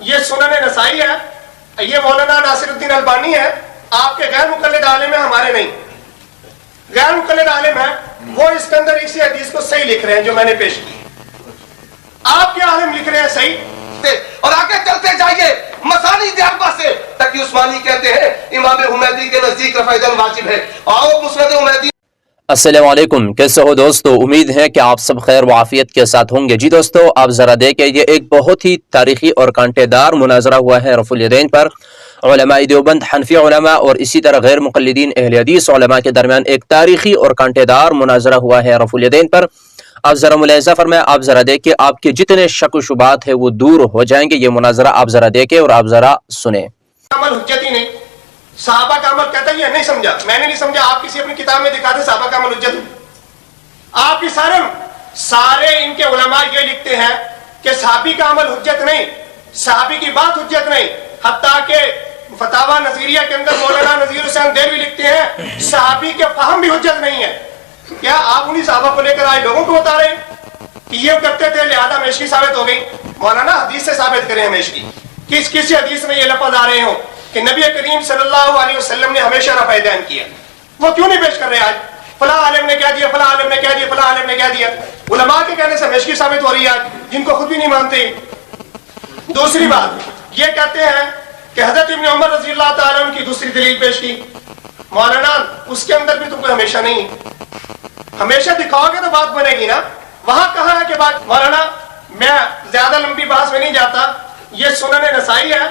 یہ سنن نسائی ہے, یہ مولانا ناصر الدین البانی ہے, آپ کے غیر مقلد عالم ہیں, ہمارے نہیں. غیر مقلد عالم ہیں, وہ اس کے اندر اسی حدیث کو صحیح لکھ رہے ہیں جو میں نے پیش کی. آپ کے عالم لکھ رہے ہیں صحیح. اور آگے چلتے جائیے مسانید اربعہ سے. تقی عثمانی کہتے ہیں امام حمیدی کے نزدیک رفع یدین واجب ہے. آؤ مسند حمیدی. السلام علیکم، کیسے ہو دوستو؟ امید ہے کہ آپ سب خیر و عافیت کے ساتھ ہوں گے. جی دوستو، آپ ذرا دیکھیں، یہ ایک بہت ہی تاریخی اور کانٹے دار مناظرہ ہوا ہے رفع الیدین پر. علماء دیوبند، حنفی علماء اور اسی طرح غیر مقلدین اہل حدیث علماء کے درمیان ایک تاریخی اور کانٹے دار مناظرہ ہوا ہے رفع الیدین پر. آپ ذرا ملاحظہ فرمائیں، آپ ذرا دیکھیں، آپ کے جتنے شک و شبہات ہیں وہ دور ہو جائیں گے. یہ مناظرہ آپ ذرا دیکھیں اور آپ ذرا سنیں. عمل حجت ہی نہیں. صحابہ کا عمل کہتا ہے یہ نہیں سمجھا, میں نے نہیں سمجھا. آپ کسی اپنی کتاب میں دکھا دیں صحابہ کا عمل حجت. آپ کی سارے ان کے علماء یہ لکھتے ہیں کہ صحابی کا عمل حجت نہیں, صحابی کی بات حجت نہیں. حتیٰ کہ فتاوی نظیریہ کے اندر مولانا نذیر حسین دہلوی لکھتے ہیں صحابی کے فہم بھی حجت نہیں ہے. کیا آپ انہی صحابہ کو لے کر آئے لوگوں کو بتا رہے ہیں کہ یہ کرتے تھے لہذا میشکی ثابت ہو گئی؟ مولانا حدیث سے ثابت کریں میشکی. کسی حدیث میں یہ لفظ آ رہے ہوں کہ نبی کریم صلی اللہ علیہ وسلم نے ہمیشہ رفع یدین کیا, وہ کیوں نہیں پیش کر رہے؟ آج فلاں عالم نے کہہ دیا, فلاں عالم نے کہہ دیا, فلاں عالم نے کہہ دیا. علماء کے کہنے سے میشکی ثابت ہو رہی ہے آج, جن کو خود بھی نہیں مانتے. دوسری بات یہ کہتے ہیں کہ حضرت ابن عمر رضی اللہ تعالیٰ عنہ کی دوسری دلیل پیش کی. مولانا اس کے اندر بھی تو کوئی ہمیشہ نہیں, ہمیشہ دکھاؤ گے تو بات بنے گی نا. وہاں کہاں ہے کہ بات؟ مولانا میں زیادہ لمبی بحث میں نہیں جاتا. یہ سنن نسائی ہے,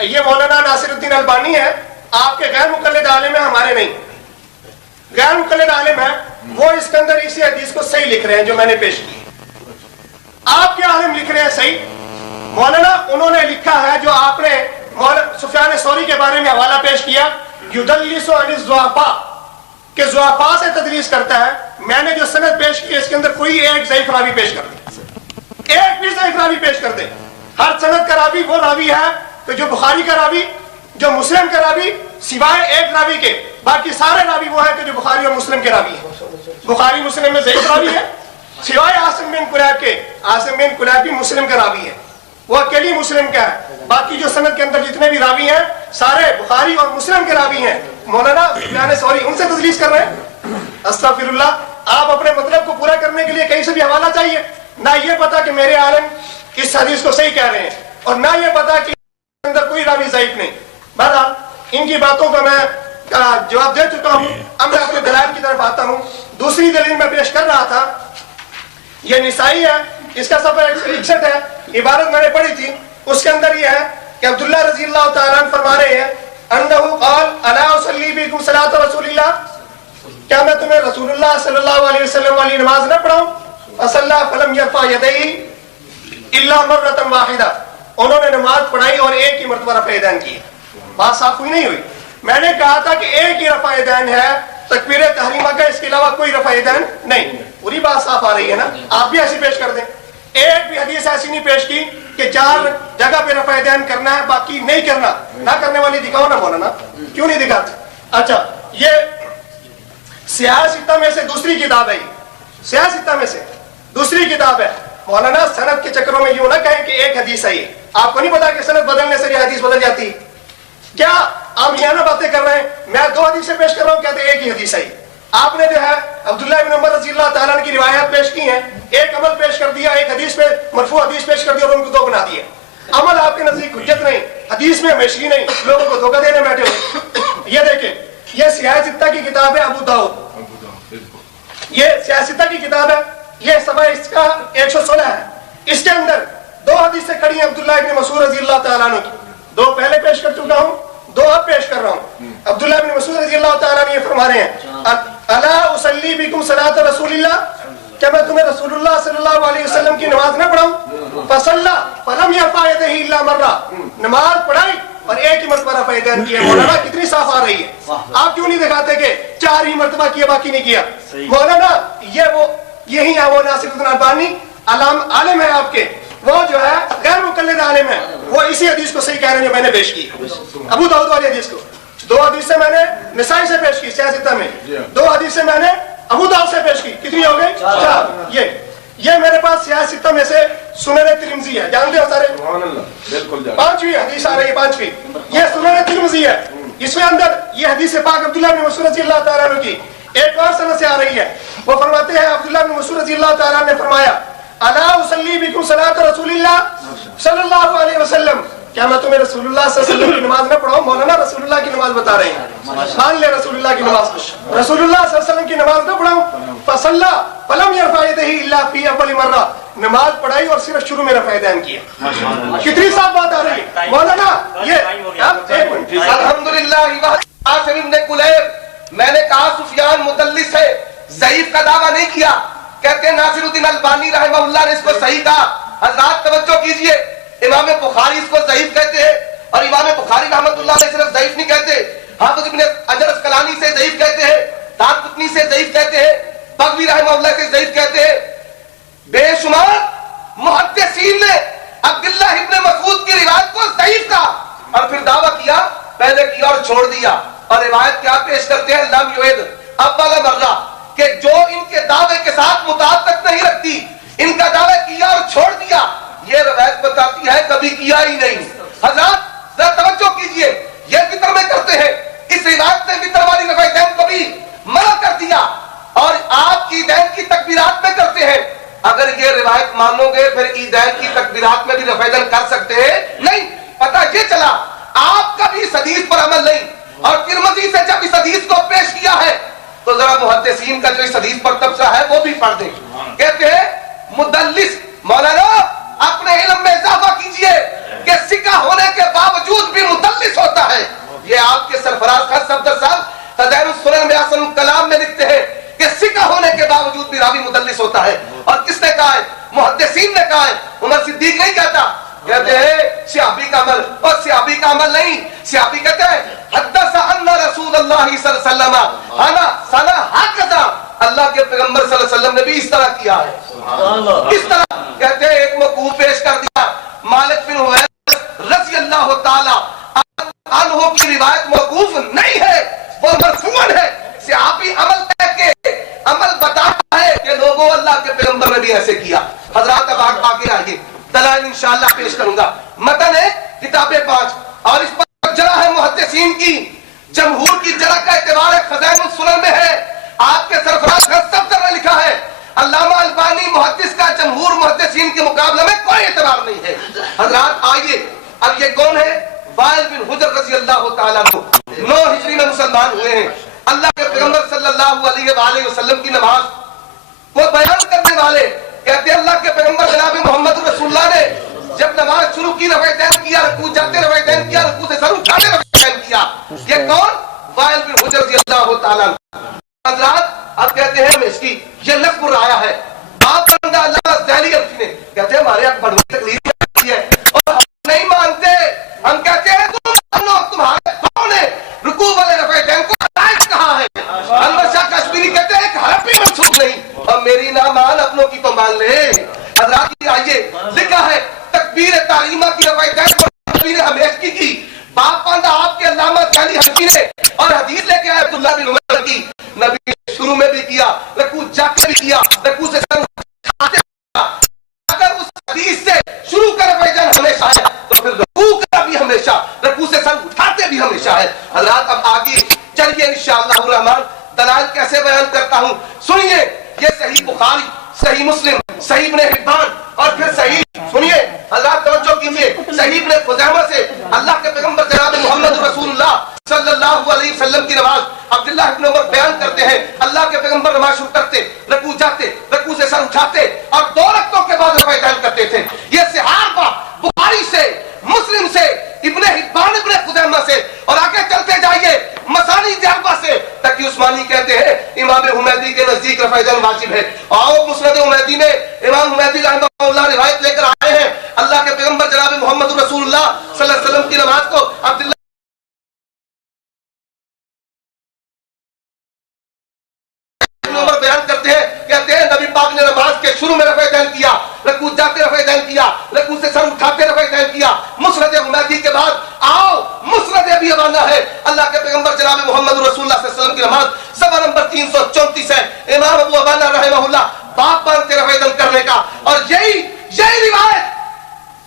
یہ مولانا ناصر الدین البانی ہے, آپ کے غیر مقلد عالم ہیں, ہمارے نہیں. غیر مقلد عالم ہیں, وہ اس کے اندر اسی حدیث کو صحیح لکھ رہے ہیں جو میں نے پیش کی. آپ کے عالم لکھ رہے ہیں صحیح. مولانا انہوں نے لکھا ہے جو آپ نے سفیان ثوری کے بارے میں حوالہ پیش کیا, یدلس عن الضعفاء, کہ ضعفاء سے تدلیس کرتا ہے. میں نے جو سند پیش کی اس کے اندر کوئی ایک ضعیف راوی پیش کر دے, ایک بھی ضعیف راوی پیش کر دے. ہر سند کا راوی وہ راوی ہے کہ جو بخاری کا راوی, جو مسلم کا راوی, سوائے ایک راوی کے باقی سارے راوی وہ ہیں کہ جو بخاری اور مسلم کے راوی ہیں. بخاری مسلم میں ضعیف راوی ہے سوائے عاصم بن کلیب کے. عاصم بن کلیب بھی مسلم کا راوی ہے, وہ اکیلی مسلم کا ہے. باقی جو سند کے اندر جتنے بھی راوی ہیں سارے بخاری اور مسلم کے راوی ہیں. مولانا سفیان ثوری ان سے تدلیس کر رہے ہیں. استغفر اللہ. آپ اپنے مطلب کو پورا کرنے کے لیے کہیں سے بھی حوالہ چاہیے, نہ یہ پتا کہ میرے عالم اس حدیث کو صحیح کہہ رہے ہیں, اور نہ یہ پتا کہ اندر کوئی راوی ضعیف نہیں. بہرحال ان کی باتوں کا میں جواب دے چکا ہوں. اب میں اپنے دلائل کی طرف آتا ہوں. دوسری دلیل میں پیش کر رہا تھا, یہ نسائی ہے, اس کا صفحہ 161 ہے. عبارت میں نے پڑھی تھی, اس کے اندر یہ ہے کہ عبداللہ رضی اللہ تعالیٰ عنہ فرما رہے ہیں انہو قال الا اصلی بکم صلاۃ رسول اللہ, کیا میں تمہیں رسول اللہ صلی اللہ علیہ وسلم والی نماز نہ پڑھاؤں؟ فصلی فلم یرفع یدیہ الا مرۃ واحدہ, انہوں نے نماز پڑھائی اور ایک ہی مرتبہ رفع یدین کی. بات صاف ہوئی نہیں ہوئی؟ میں نے کہا تھا کہ ایک ہی رفع یدین ہے تکبیر تحریمہ کا, اس کے علاوہ کوئی رفع یدین نہیں. پوری بات صاف آ رہی ہے نا؟ آپ بھی ایسی پیش کر دیں. ایک بھی حدیث ایسی نہیں پیش کی کہ 4 جگہ پہ رفع یدین کرنا ہے باقی نہیں کرنا. نہ کرنے والی دکھاؤ نا مولانا, کیوں نہیں دکھاتے؟ اچھا, یہ سیاہ ستہ میں سے دوسری کتاب ہے, سیاہ ستہ میں سے دوسری کتاب ہے. مولانا سند کے چکروں میں یوں نہ کہیں کہ ایک حدیث ہے. آپ کو نہیں پتا کہ سند بدلنے سے یہ حدیث بدل جاتی؟ کیا آپ یہ نہ باتیں کر رہے ہیں؟ میں 2 حدیثیں پیش کر رہا ہوں, کہتے ایک ہی حدیث ہے. آپ نے جو ہے عبداللہ بن عمر رضی اللہ تعالیٰ عنہ کی روایات پیش کی ہیں, ایک عمل پیش کر دیا, ایک حدیث پہ مرفوع حدیث پیش کر دیا اور ان کو 2 بنا دیا. عمل آپ کے نزدیک حجت نہیں, حدیث میں ہمیشگی نہیں, لوگوں کو دھوکہ دینے بیٹھے ہوئے. یہ دیکھیں, یہ سیاہ ستہ کی کتاب ہے ابو داؤد, یہ سیاہ ستہ کی کتاب ہے, یہ صفحہ اس کا 116 ہے. اس کے اندر 2 حدیثیں کھڑی ہیں عبداللہ ابن مسعود رضی اللہ تعالیٰ عنہ کی. 2 پہلے پیش کر چکا ہوں, 2 اب پیش کر رہا ہوں. عبداللہ ابن مسعود رضی اللہ تعالیٰ عنہ یہ فرما رہے ہیں الا اصلی بکم صلاۃ رسول اللہ, کیا میں تمہیں رسول اللہ صلی اللہ علیہ وسلم کی نماز نہ پڑھاؤں؟ فصلی فلم یرفع یدیہ الا مرہ, نماز پڑھائی اور ایک ہی مرتبہ رفع یدین کیا. مولانا کتنی صاف آ رہی ہے. آپ کیوں نہیں دکھاتے کہ 4 ہی مرتبہ کیا باقی نہیں کیا؟ مولانا یہی ہے وہ ناصر الدین البانی عالم ہے آپ کے, وہ جو ہے غیر مقلد عالم ہے, وہ اسی حدیث کو صحیح کہہ رہے ہیں جو میں نے پیش کی ابو داؤد والی حدیث کو. 2 حدیثیں میں نے نسائی سے پیش کی سیاہ ستہ میں, 2 حدیثیں میں نے ابو داؤد سے پیش کی. کتنی ہو گئی؟ 4. یہ میرے پاس سیاستوں میں سے سنن ترمذی ہے، جانتے ہو سارے؟ بالکل پانچویں حدیث آ رہی ہے، پانچویں یہ سنن ترمذی ہے. اس میں اندر یہ حدیث پاک عبداللہ بن مسعود رضی اللہ تعالیٰ عنہ کی ایک اور سند سے آ رہی ہے. وہ فرماتے ہیں عبداللہ بن مسعود رضی اللہ تعالیٰ عنہ نے فرمایا الا اصلی بکم صلاۃ رسول اللہ صلی اللہ علیہ وسلم، کیا میں تمہیں رسول اللہ صلی اللہ علیہ وسلم کی نماز نہ پڑھاؤں؟ مولانا رسول اللہ کی نماز بتا رہے ہیں، مان لے رسول اللہ کی نماز کو. رسول اللہ صلی اللہ علیہ وسلم کی نماز نہ پڑھاؤں؟ فصلی فلم یرفع یدیہ الا فی اول مرہ، نماز پڑھائی اور صرف شروع میں رفع یدین کیا. کتنی صاف بات آ رہی ہے مولانا. یہ الحمدللہ. عاصم بن کلیب، میں نے کہا سفیان مدلس ہے، ضعیف کا دعویٰ نہیں کیا. کہتے ہیں ناصر الدین البانی رحمہ اللہ نے اس کو صحیح کہا. حضرات توجہ کیجئے، امام بخاری اس کو ضعیف کہتے ہیں، اور امام بخاری رحمۃ اللہ علیہ صرف ضعیف نہیں کہتے، حافظ ابن حجر اسقلانی سے ضعیف کہتے ہیں، دارقطنی سے ضعیف کہتے ہیں، بغوی رحمہ اللہ سے ضعیف کہتے ہیں. بے شمار محدثین نے عبداللہ ابن مسعود کی روایت کو ضعیف کہا اور پھر دعویٰ کیا، پہلے کیا اور چھوڑ دیا. اور روایت کیا پیش کرتے ہیں؟ لم یعد اول مرہ، کہ جو ان کے دعوے کے ساتھ مطابقت نہیں رکھتی، ان کا دعویٰ کیا اور چھوڑ دیا، یہ روایت بتاتی ہے کبھی کیا ہی نہیں. حضرات ذرا توجہ کیجئے، یہ وطر میں کرتے ہیں. اس روایت نے وطر والی رفع یدین کو بھی منع کر دیا اور آپ عیدین کی تکبیرات میں کرتے ہیں. اگر یہ روایت مانو گے پھر عیدین کی تکبیرات میں بھی رفع یدین کر سکتے ہیں؟ نہیں. پتہ یہ چلا آپ کا بھی اس حدیث پر عمل نہیں، اور ترمذی سے جب اس حدیث کو پیش کیا ہے تو ذرا محدثین کا جو اس حدیث پر تبصرہ ہے وہ بھی پڑھ دیں. کہتے ہیں مدلس، مولانا اپنے علم میں اضافہ کیجئے کہ سکہ ہونے کے باوجود بھی مدلس ہوتا ہے. یہ آپ کے سرفراز خان صفدر صاحب خزائن السنن میں احسن الکلام میں لکھتے ہیں کہ سکہ ہونے کے باوجود بھی راوی مدلس ہوتا ہے. اور کس نے کہا ہے؟ محدثین نے کہا ہے، عمر صدیق نہیں کہتا. کہتے ہیں صحابی کا عمل، اور صحابی کا عمل نہیں. صحابی کہتے ہیں حدث ان رسول اللہ صلی اللہ علیہ وسلم انا سنا ہکذا، اللہ کے پیغمبر صلی اللہ علیہ وسلم نے بھی اس طرح کیا ہے. اس طرح کہتے ہیں ایک موقوف پیش کر دیا، مالک بن حویرث رضی اللہ تعالی عنہ کی روایت موقوف نہیں ہے، وہ مرفوعاً ہے. صحابی عمل کہہ کے عمل بتاتا ہے کہ لوگوں اللہ کے پیغمبر نے بھی ایسے کیا. حضرات اب آگے آئیے، دلائل انشاءاللہ پیش کروں گا. متن ہے کتاب 5 اور اس پر جرح ہے محدثین کی، جمہور کی جرح کا اعتبار ہے خزائن السنن میں ہے. آپ کے سرفراز صفدر نے لکھا ہے علامہ البانی محدث کا جمہور محدثین کے مقابلے میں کوئی اعتبار نہیں ہے. حضرات آئیے، اب یہ کون ہے؟ وائل بن حجر رضی اللہ تعالیٰ عنہ 9 ہجری میں مسلمان ہوئے ہیں. اللہ کے پیغمبر صلی اللہ علیہ وآلہ وسلم کی نماز کو بیان کرنے والے کہتے ہیں اللہ کے پیغمبر جناب محمد رسول اللہ نے جب نماز شروع کی رفع یدین کیا، رکوع جاتے رفع یدین کیا، رکوع سے سر اٹھاتے رفع یدین کیا. یہ کون؟ وائل بن حجر رضی اللہ تعالیٰ عنہ. حضرات اب کہتے ہیں اس کی یہ لفظ آیا ہے باپ بندہ اللہ ذیلی عرفی نے، کہتے ہیں ہمارے یہاں بڑی تکلیف ہے اور ہم نہیں مانتے. ہم کہتے ہیں تم مانو، تمہارے کون نے رکوع والے رفع یدین کو لائق کہا ہے. انور شاہ کشمیری کہتے ہیں ایک حرف بھی منسوخ نہیں، اور میری نہ مان اپنوں کی تو مان لے. حضرات آئیے، لکھا ہے تکبیر تحریمہ کی رفع یدین کو تکبیر ہمیشگی کی باپ بندہ آپ کے علامہ ذیلی عرفی نے، اور حدیث لے کے آئے عبداللہ بن عمر کی، نبی شروع میں بھی کیا، رکوع جا کے بھی کیا، رکوع سے سر اٹھاتے کیا. اگر اس حدیث سے شروع کا رفع یدین ہمیشہ ہے تو پھر رکوع کا بھی ہمیشہ، رکوع سے سر اٹھاتے بھی ہمیشہ ہے. حضرات اب آگے چلیے انشاءاللہ الرحمن دلائل کیسے بیان کرتا ہوں. سنیے، یہ صحیح بخاری، صحیح مسلم، صحیح ابن حبان اور پھر صحیح، سنیے حضرات توجہ کیجئے، صحیح ابن خزیمہ سے اللہ کے پیغمبر جناب محمد رسول اللہ صلی اللہ علیہ وسلم کی نماز عبداللہ ابن عمر بیان کرتے ہیں. اللہ کے پیغمبر نماز شروع کرتے، رکوع جاتے، رکوع سے سر اٹھاتے اور 2 رکعتوں کے بعد رفع یدین کرتے تھے. یہ صحابہ بخاری سے، مسلم سے، ابن حبان ابن خزیمہ سے، اور آگے چلتے جائیے مسانید اربعہ سے، تک عثمانی کہتے ہیں امام حمیدی کے نزدیک رفع یدین واجب ہے. اور مسند حمیدی میں امام حمیدی رحمہ اللہ روایت لے کر آئے ہیں اللہ کے پیغمبر جناب محمد رسول اللہ صلی اللہ علیہ وسلم کی نماز کو عبداللہ بیان کرتے ہیں، کہتے ہیں نبی پاک نے نماز کے شروع میں رفع یدین کیا، رکوع جاتے رفع یدین کیا، رکوع سے سر اٹھاتے رفع یدین کیا. مسند حمیدی کے بعد آؤ مسند ابی عوانہ ہے اللہ کے پیغمبر جناب محمد رسول اللہ صلی اللہ علیہ وسلم کی نماز صفحہ نمبر 334 ہے. امام ابو عوانہ رحمہ اللہ बाप मानते रफेदल करने का। और यही रिवायत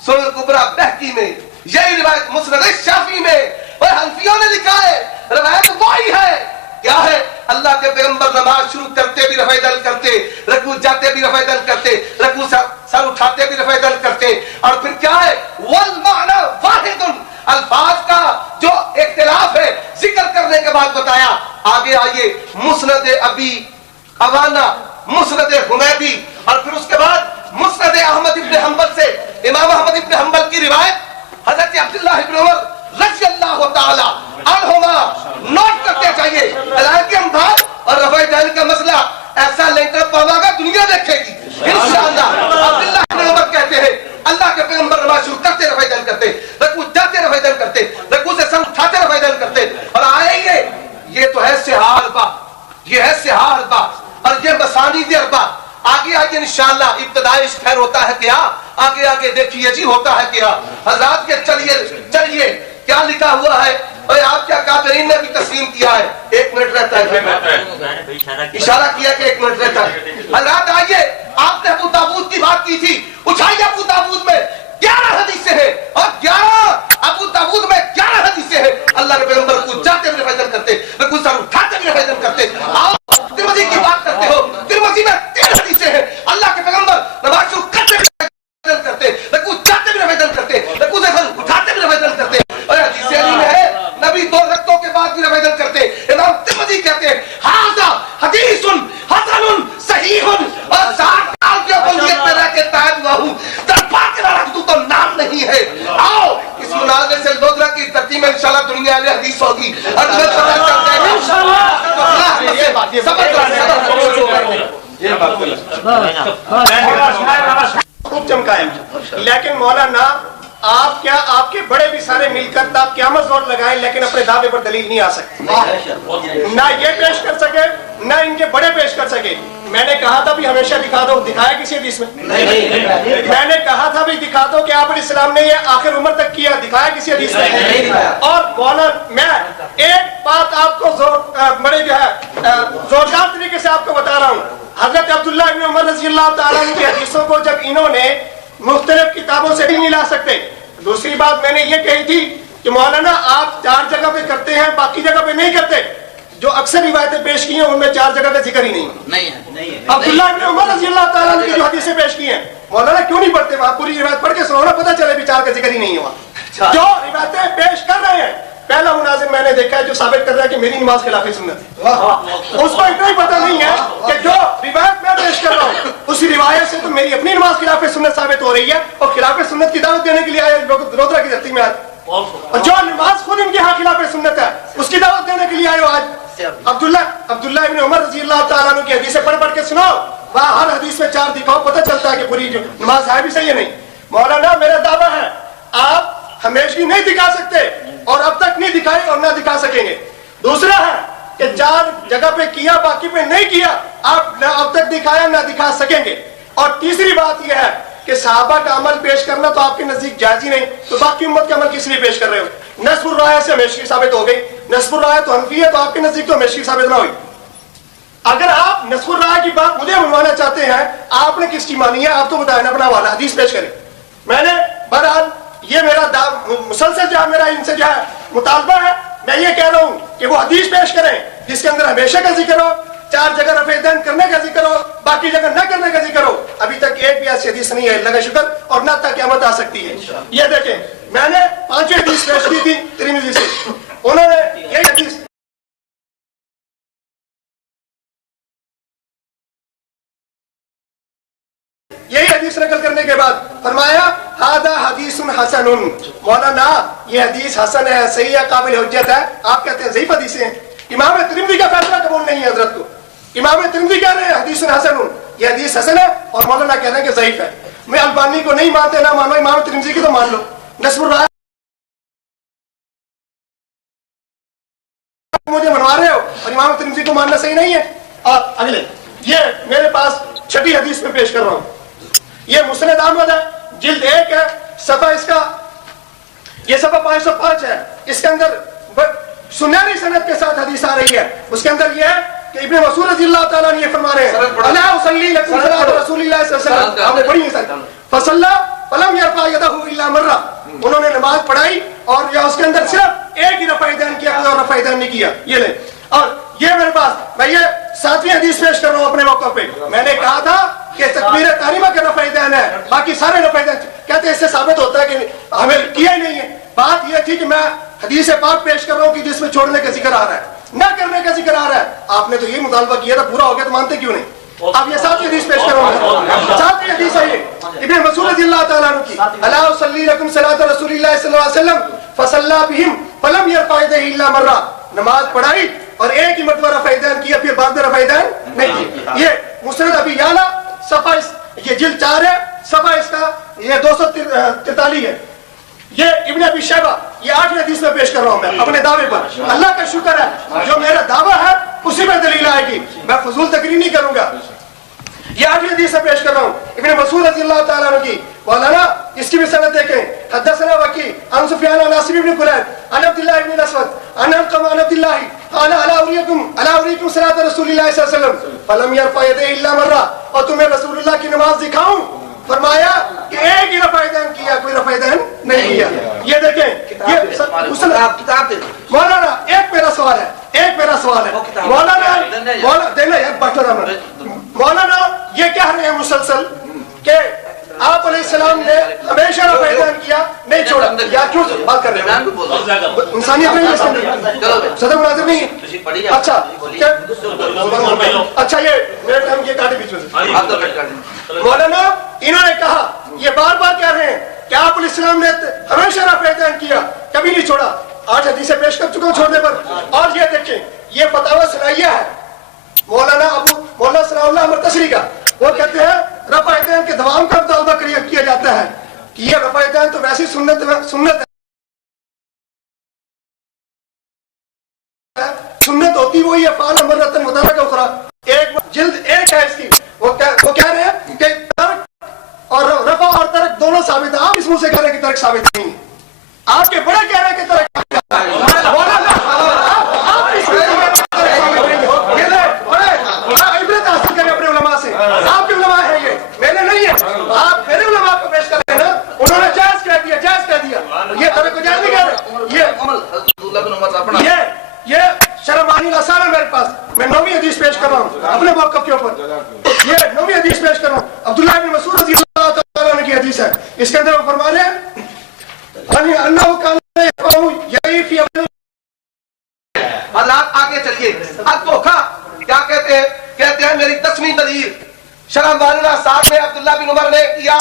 सुनन कुबरा बहकी में, यही रिवायत मुस्नद शाफी में और हनफियों ने लिखा है, रिवायत वही है। क्या है? अल्लाह के पैगंबर नमाज शुरू करते भी रफेदल करते, रकू जाते भी रफेदल करते, रकू सर उठाते भी रफेदल करते। और फिर क्या है? वल माना वाहिदुन, अल्फाज का जो इख्तिलाफ है जिक्र करने के बाद बताया। आगे आइए, मुस्नद अबी अवाना, मुस्नद हुमैदी, और फिर उसके बाद मुस्नद अहमद इब्न हंबल से इमाम अहमद इब्न हंबल की रिवायत हजरत अब्दुल्लाह इब्न उमर रज़ियल्लाहु ताला अन्हुमा नोट करते जाइए। हालांकि हम भाग और रफ़ा दैन का मसला ऐसा लेकर पावागा दुनिया देखेगी इंशाअल्लाह। अब्दुल्लाह इब्न उमर कहते हैं अल्लाह के पैगंबर नमाज शुरू करते रफ़ा दैन करते, रकू जाते रफ़ा दैन करते, रकू से सर उठाते रफ़ा दैन करते। और आएंगे, ये तो है सिहार बात, ये है सिहार बात और ये मसानीद अरबा। आगे आगे इंशाअल्लाह इब्तिदाई खैर होता है क्या, आगे आगे देखिए जी होता है क्या। हज़रात के चलिए क्या लिखा हुआ है और आप क्या कादरीन ने भी तस्लीम किया है। 1 मिनट रहता है, इशारा किया कि 1 मिनट रहता है। हज़रात आइए, आपने अबू दाऊद की बात की थी, उठाइए अबू दाऊद में 11 हदीसें हैं और 11 अबू दाऊद में 11 हदीसें हैं। अल्लाह के पैगंबर को जाते हुए निवेदन करते, कुछ सर उठाते हुए निवेदन करते। आओ तिरमिज़ी की बात करते हो, तिरमिज़ी में 3 हदीसें हैं। अल्लाह के पैगंबर नमाज शुरू करते निवेदन करते, कुछ जाते हुए निवेदन करते, कुछ सर उठाते हुए निवेदन करते। और हदीस अली में है नबी 2 रकअतों के बाद भी निवेदन करते। इमाम तिरमिज़ी कहते हैं हाज़ा हदीसुन हसनुन सहीहुन, और 60 साल की अबलियत में रह के तायब हुआ हूं, दरबार के रख दूं तो नाम नहीं है। आओ इस मुनाज़रे से लोदरा की धरती में इंशाअल्लाह दुनिया में हदीस होगी और तुम्हें पता चल जाएगा इंशाअल्लाह। ये बात खूब चमकाया, लेकिन मौलाना आप क्या, आपके बड़े भी सारे मिलकर आप क़यामत जोर लगाए लेकिन अपने दावे पर दलील नहीं आ सकते, ना ये पेश कर सके ना इनके बड़े पेश कर सके। मैंने कहा था भी हमेशा दिखा दो, दिखाया किसी हदीस में? नहीं। मैंने कहा था भी दिखा दो कि आप इस्लाम ने ये आखिर उम्र तक किया, दिखाया किसी हदीस में? नहीं। और मौलाना मैं एक बात आपको बड़े जो है जोरदार तरीके से आपको बता रहा हूँ। हजरत अब्दुल्लाह इब्न उमर रज़ियल्लाहु ताला अन्हु की हदीसों को जब इन्होंने मुख्तलिफ किताबों से भी नहीं ला सकते। दूसरी बात मैंने ये कही थी कि मौलाना आप 4 जगह पे करते हैं, बाकी जगह पे नहीं करते। जो अक्सर रिवायतें पेश की हैं उनमें 4 जगह का जिक्र ही नहीं है। अब्दुल्लाह इब्न उमर रज़ियल्लाहु ताला अन्हु की जो हदीसें पेश की हैं, मौलाना क्यों नहीं पढ़ते? वहां पूरी रिवायत पढ़ के सुनाओ, पता चले भी 4 का जिक्र ही नहीं है वहां। जो रिवायतें पेश कर रहे हैं, पहला मुनाजिर मैंने देखा है जो साबित कर रहा है कि मेरी नमाज खिलाफे सुन्नत है। उसको इतना ही पता नहीं है कि जो रिवायत मैं पेश कर रहा हूँ उसी रिवायत से तो मेरी अपनी नमाज खिलाफे सुन्नत साबित हो रही है और खिलाफे सुन्नत की दावत देने के लिए आए रोदरा की धरती में आज, और जो नमाज खुद इनके यहाँ खिलाफे सुन्नत है उसकी दावत देने के लिए आए हो आज। अब्दुल्लाह इब्न उमर रज़ियल्लाहु ताला अन्हु की हदीसें पढ़ के सुनाओ, वहाँ हर हदीस में 4 दिखाओ, पता चलता है कि पूरी जो नमाज है भी सही है नहीं। मौलाना मेरा दावा है आप हमेशा नहीं दिखा सकते और अब तक नहीं दिखाए और ना दिखा सकेंगे। दूसरा है कि 4 जगह पे किया बाकी पे नहीं किया, आप ना अब तक दिखाया ना दिखा सकेंगे। और तीसरी बात यह है कि सहाबा का अमल पेश करना तो आपके नजदीक जायज ही नहीं, तो बाकी उम्मत का अमल किस लिए पेश कर रहे हो? नस्बुर राय से हमेशा साबित हो गई, नस्बुर राय तो हनफी है, तो आपके नजदीक तो हमेशा साबित ना हुई। अगर आप नस्बुर राय की बात मुझे मनवाना चाहते हैं, आपने किसकी मानी है? आप तो बताएं, अपना वाला हदीस पेश करें। मैंने बहरहाल ये मेरा मुसलसल जो मेरा इनसे जो है मुतालबा है, मैं ये कह रहा हूँ कि वो हदीस पेश करें जिसके अंदर हमेशा का जिक्र हो, 4 जगह रफ़े-ए-दैन करने का जिक्र हो, बाकी जगह न करने का जिक्र हो। अभी तक एक भी ऐसी हदीस नहीं है, अल्लाह का शुक्र, और न तक क़यामत आ सकती है। ये देखें, मैंने 5 हदीस पेश की थी तिरमिज़ी से, उन्होंने यही हदीस नकल करने के बाद फरमाया हादा हदीसुन हसनुन, मौलाना ये हदीस हसन है, सही है, काबिल हुज्जत है। आप कहते हैं ज़ईफ़ हदीसें हैं। इमाम तिरमिज़ी का फैसला कबूल नहीं है हजरत को। इमाम तिरमिज़ी कह रहे हैं हदीसुन हसनुन, ये हदीस हसन है, और मौलाना कह रहे हैं कि ज़ईफ़ है। मैं अल्बानी को नहीं मानते, ना मानो, इमाम तिरमिज़ी की तो मान लो। नस्बुर राय मुझे मनवा रहे हो और इमाम तिरमिज़ी को मानना सही नहीं है। और अगले ये मेरे पास 6ठी हदीस में पेश कर रहा हूं, ये मुस्नद अहमद है, जिल्द 1 है, सफा इसका ये सफा 505 है। इसके अंदर सुनहरी सनद के साथ हदीस आ रही है। उसके अंदर ये है कि इब्ने मसूद रज़ी अल्लाह ताला ने ये फरमा रहे हैं अला उसल्ली लकुम सलात रसूलिल्लाह सल्लल्लाहु अलैहि वसल्लम, आपने पढ़ी है सर, फसल्ला फलम यरफा यदहु इल्ला मर्रा, उन्होंने नमाज पढ़ाई और या उसके अंदर सिर्फ एक ही रफ़ाइदैन किया, कोई और रफ़ाइदैन नहीं किया। ये ले, और ये मेरे पास, मैं ये 7वीं हदीस पेश कर रहा हूँ अपने मौके पे। मैंने कहा था कि तकबीर तारीमा का रफ़ाइदैन है, बाकी सारे रफ़ाइदैन, कहते हैं इससे साबित होता है कि हमें किया ही नहीं है। बात ये थी कि मैं हदीस पाक पेश कर रहा हूँ कि जिसमें छोड़ने का जिक्र आ रहा है, न करने का जिक्र आ रहा है। आपने तो ये मुतालबा किया था, पूरा हो गया तो मानते क्यों नहीं? अब ये 7वीं हदीस पेश कर रहा हूँ। 7वीं हदीस है ये इब्ने मसूद रज़ियल्लाहु ताला अन्हु की, अला उसल्ली लकुम सलात रसूलिल्लाह सल्लल्लाहु अलैहि वसल्लम फसल्ला बिहिम फलम यरफा यदैहि इल्ला मर्रा, नमाज पढ़ाई और एक ही मरतबा रफ़ाइदैन किया, फिर बाद में रफ़ाइदैन नहीं किया। ये मुस्नद अबी याला सफा, ये जिल्द 4 है, सफा इसका ये 243 है। ये इब्ने अबी शैबा, ये 8वीं हदीस में पेश कर रहा हूं मैं अपने दावे पर। अल्लाह का शुक्र है जो मेरा दावा है उसी में दलील आएगी, मैं फजूल तकरीर नहीं करूंगा। ये 8वीं हदीस में पेश कर रहा हूं इब्ने मसूद रज़ियल्लाहु ताला अन्हु की, मौलाना इसकी भी सनद देखें। हदसना वकी अन सुफयान अन नासिर इब्न कुलैब अन अब्दुल्लाह इब्न असवद अन अलक़मा अन अब्दुल्लाह अला उरीकुम सलात रसूलिल्लाह सल्लल्लाहु अलैहि वसल्लम फलम यरफा यदैहि इल्ला मर्रा, और तुम्हें रसूलुल्लाह की नमाज दिखाऊं, फरमाया कि एक ही रफ़ाइदैन किया, कोई रफ़ाइदैन नहीं किया। ये देखें, ये किताब दे मौलाना। एक मेरा सवाल है, मौलाना देना यार, बैठो ना मौलाना, ये कह रहे हैं मुसलसल कि आप अलैहिस्सलाम ने हमेशा रफ़ाइदैन किया, नहीं छोड़ा, या क्यों बात कर रहे हो? इंसानियत नहीं है, सदर मुनाज़िर नहीं है। अच्छा अच्छा, ये मेरे टाइम ये काटे बीच में से। मौलाना इन्होंने कहा, ये बार बार कह रहे हैं कि आप अलैहिस्सलाम ने हमेशा रफ़ाइदैन किया, कभी नहीं छोड़ा। 8 हदीसें पेश कर चुका हूं छोड़ने पर। और ये देखें, ये फतावा सुनाइया है मौलाना सनाउल्लाह मरतसरी का, वो कहते हैं रफ़ाइदैन के दवाम का मुतालबा किया जाता है कि ये रफ़ाइदैन तो वैसी सुन्नत है, सुन्नत होती वही है, फाल मर्रतन मुतारक उखरा, एक जिल्द 1 है इसकी। वो कह रहे हैं कि तर्क और रफा और तर्क दोनों साबित है। आप इस मुंह से कह रहे हैं कि तर्क साबित नहीं है, आपके बड़े कह रहे हैं कि तर्क इबरत हासिल करें अपने उलमा से। आपके उलमा है ये, मैंने नहीं है। आप मेरे उलमा को पेश कर रहे हैं ना, उन्होंने जायज कह दिया, ये तर्क को जायज नहीं कह रहे। ये शरमानी आसान है मेरे पास, मैं 9वीं हदीस पेश कर रहा हूँ अपने मौक़िफ़ के ऊपर। ये 9वीं हदीस पेश कर रहा हूँ, अब्दुल्लाह इब्न मसूद रज़ियल्लाहु ताला अन्हु की हदीस है। इसके अंदर वो फरमा रहे हैं अन्नहु काना यफ़अलु यही फी हालात। आगे चलिए, अब धोखा क्या कहते हैं मेरी 10वीं दलील शरम वाला साथ में अब्दुल्लाह बिन उमर ने किया,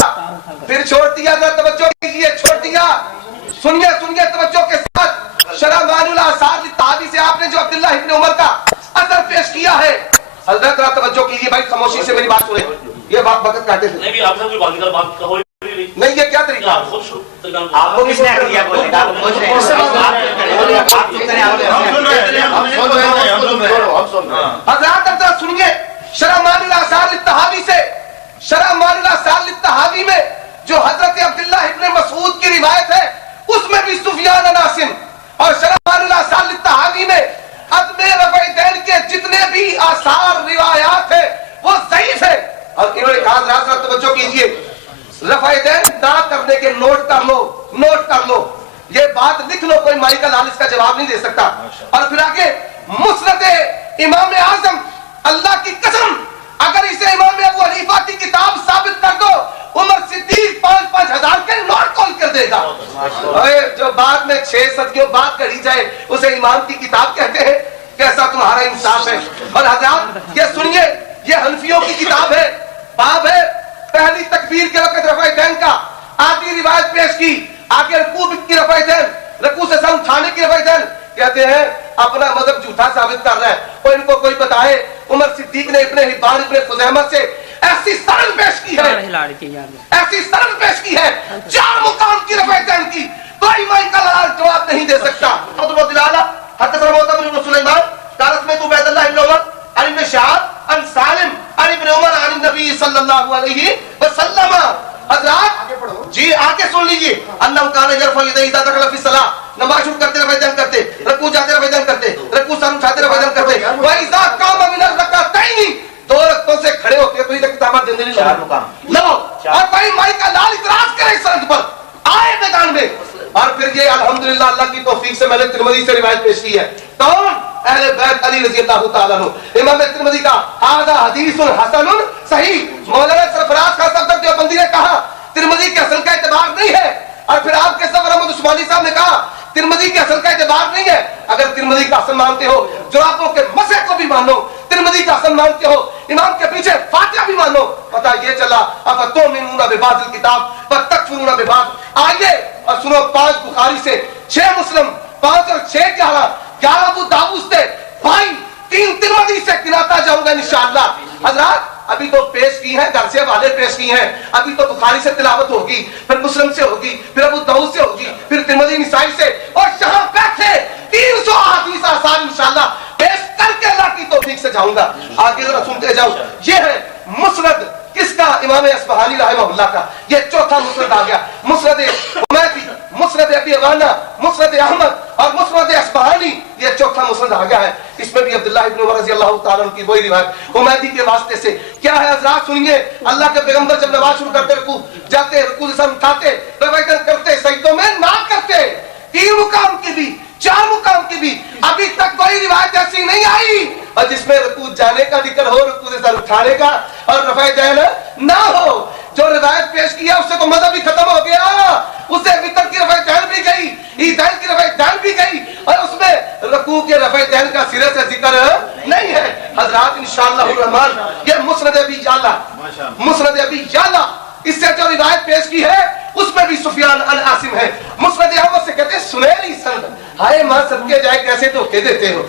फिर छोड़ दिया। ना तवज्जो कीजिए, छोड़ दिया, सुनिए तवज्जो के साथ। शरम वाला साथ ताबी से आपने जो अब्दुल्लाह इब्न उमर का असर पेश किया है, हजरत तवज्जो कीजिए भाई, खामोशी से मेरी बात सुने। ये बात वक्त काटे थे नहीं भी आपने कोई बात कहो नहीं, ये क्या तरीका आपको किसने किया? हजरत सुनिए, शरम में जो हजरत अब्दुल्लाह इब्न मसूद की रिवायत है, उसमें भी सुफियान नासिम और शरम में अदम रफ़ाइदैन के जितने भी आसार रिवायात है वो ज़ईफ़ है। और इन्होंने कहा, जरा तवज्जो कीजिए, रफ़ाइदैन ना करने के नोट कर लो, ये बात लिख लो, कोई माई का लाल इसका जवाब नहीं दे सकता। और फिर आगे मुस्नद इमाम आज़म, अल्लाह की कसम अगर इसे इमाम अबू हनीफा की किताब साबित कर दो, उमर सिद्दीक 5-5 हजार के नोट कॉल कर देगा। जो बाद में 6 सदियों बाद करी जाए उसे इमाम की किताब कहते हैं, कैसा तुम्हारा इंसाफ है। और हज़रात ये सुनिए, ये हनफियों की किताब है, बाब है पहली तकबीर के वक्त रफ़ाइदैन का, आधी रिवायत पेश की, आगे रकू की रफ़ाइदैन, रकू से सर उठाने की रफ़ाइदैन। कहते हैं अपना मदद झूठा साबित कर रहा है, और इनको कोई बताए उमर सिद्दीक ने इब्ने हिब्बान इब्ने खुज़ैमा से ऐसी सरल पेश की है, 4 मुकाम की रफ़ाइदैन की, कोई माई का लाल जवाब नहीं दे सकता। जी आगे सुन लीजिए, नमाज शुरू करते रफ़ाइदैन करते, रकू जाते रफ़ाइदैन करते, रकू सर उठाते रफ़ाइदैन करते, चार मुकाम लो और भाई माई का लाल इतराज करे इस सनद पर आए मैदान में। और फिर ये अल्हम्दुलिल्लाह अल्लाह की तौफीक से मैंने तिरमिज़ी से रिवायत पेश की है। कौन? अहले बैत अली रज़ी अल्लाह तआला अन्हु। इमाम तिरमिज़ी का हाज़ा हदीसुन हसनुन सहीह। मौलाना सरफराज खान साहब देवबंदी ने कहा तिरमिज़ी के असल का एतबार नहीं है। और फिर आपके सफर अहमद उस्मानी साहब ने कहा तिरमिज़ी के असल का एतबार नहीं है। अगर तिरमिज़ी का असल मानते हो जुराबों के मसे को भी मानो, तिरमिज़ी का असल मानते हो इमाम के पीछे फातिहा भी मानो। पता ये चला अफतुमिनूना बिबाज़िल किताब व तकफुरूना बिबाज़। आइए और सुनो 5 बुखारी से, 6 मुस्लिम, 5 और 6 11 अबू दाऊद से, भाई 3 तिरमिज़ी से गिनाता जाऊंगा इंशाअल्लाह। हज़रात अभी तो पेश की है, घर से वाले पेश की हैं, अभी तो बुखारी से तिलावत होगी, फिर मुस्लिम से होगी, फिर अबू दाऊद से होगी, फिर तिरमिज़ी निसाई से, और जहां बैठे 300 हदीस आसान इंशाअल्लाह पेश करके अल्लाह की तौफीक से जाऊंगा। आगे जरा सुनते जाओ। ये है मुस्नद किसका? इमाम अस्बहानी रहमहुल्लाह का। ये चौथा मुस्नद आ गया। मुस्नद उमैदी, मुस्नद अबी अवाना, मुस्नद अहमद और मुस्नद अस्बहानी, ये चौथा मुस्नद आ गया है। इसमें भी अब्दुल्लाह इब्न उमर रज़ी अल्लाह तआला अन्हु की वही रिवायत उमैदी के वास्ते से। क्या है हज़रात सुनिए, अल्लाह के पैगंबर जब नमाज शुरू करते रुकू जाते, रुकू से सर उठाते, रवायतन करते, सजदों में ना करते, 3 मुकाम की भी 4 मुकाम की भी अभी तक कोई रिवायत ऐसी नहीं आई और जिसमें रुकू जाने का जिक्र हो, रुकू से सर उठाने का और रफ़े दैन ना हो। जो रिवायत पेश किया उससे तो मज़हब भी खत्म हो गया, उससे वितर की रफ़े दैन भी गई, ईदैन की रफ़े दैन भी गई और उसमें रुकू के रफ़े दैन का सिरे से जिक्र नहीं है। हज़रात इंशाअल्लाह रहमान ये मुस्नद अबी याला, मुस्नद अबी याला, इससे जो रिवायत पेश की है उसमें भी सुफियान अल आसिम है। मुस्नद अहमद से कहते हैं सुनहरी सनद। हाय मां सदके जाए कैसे धोखे देते हो।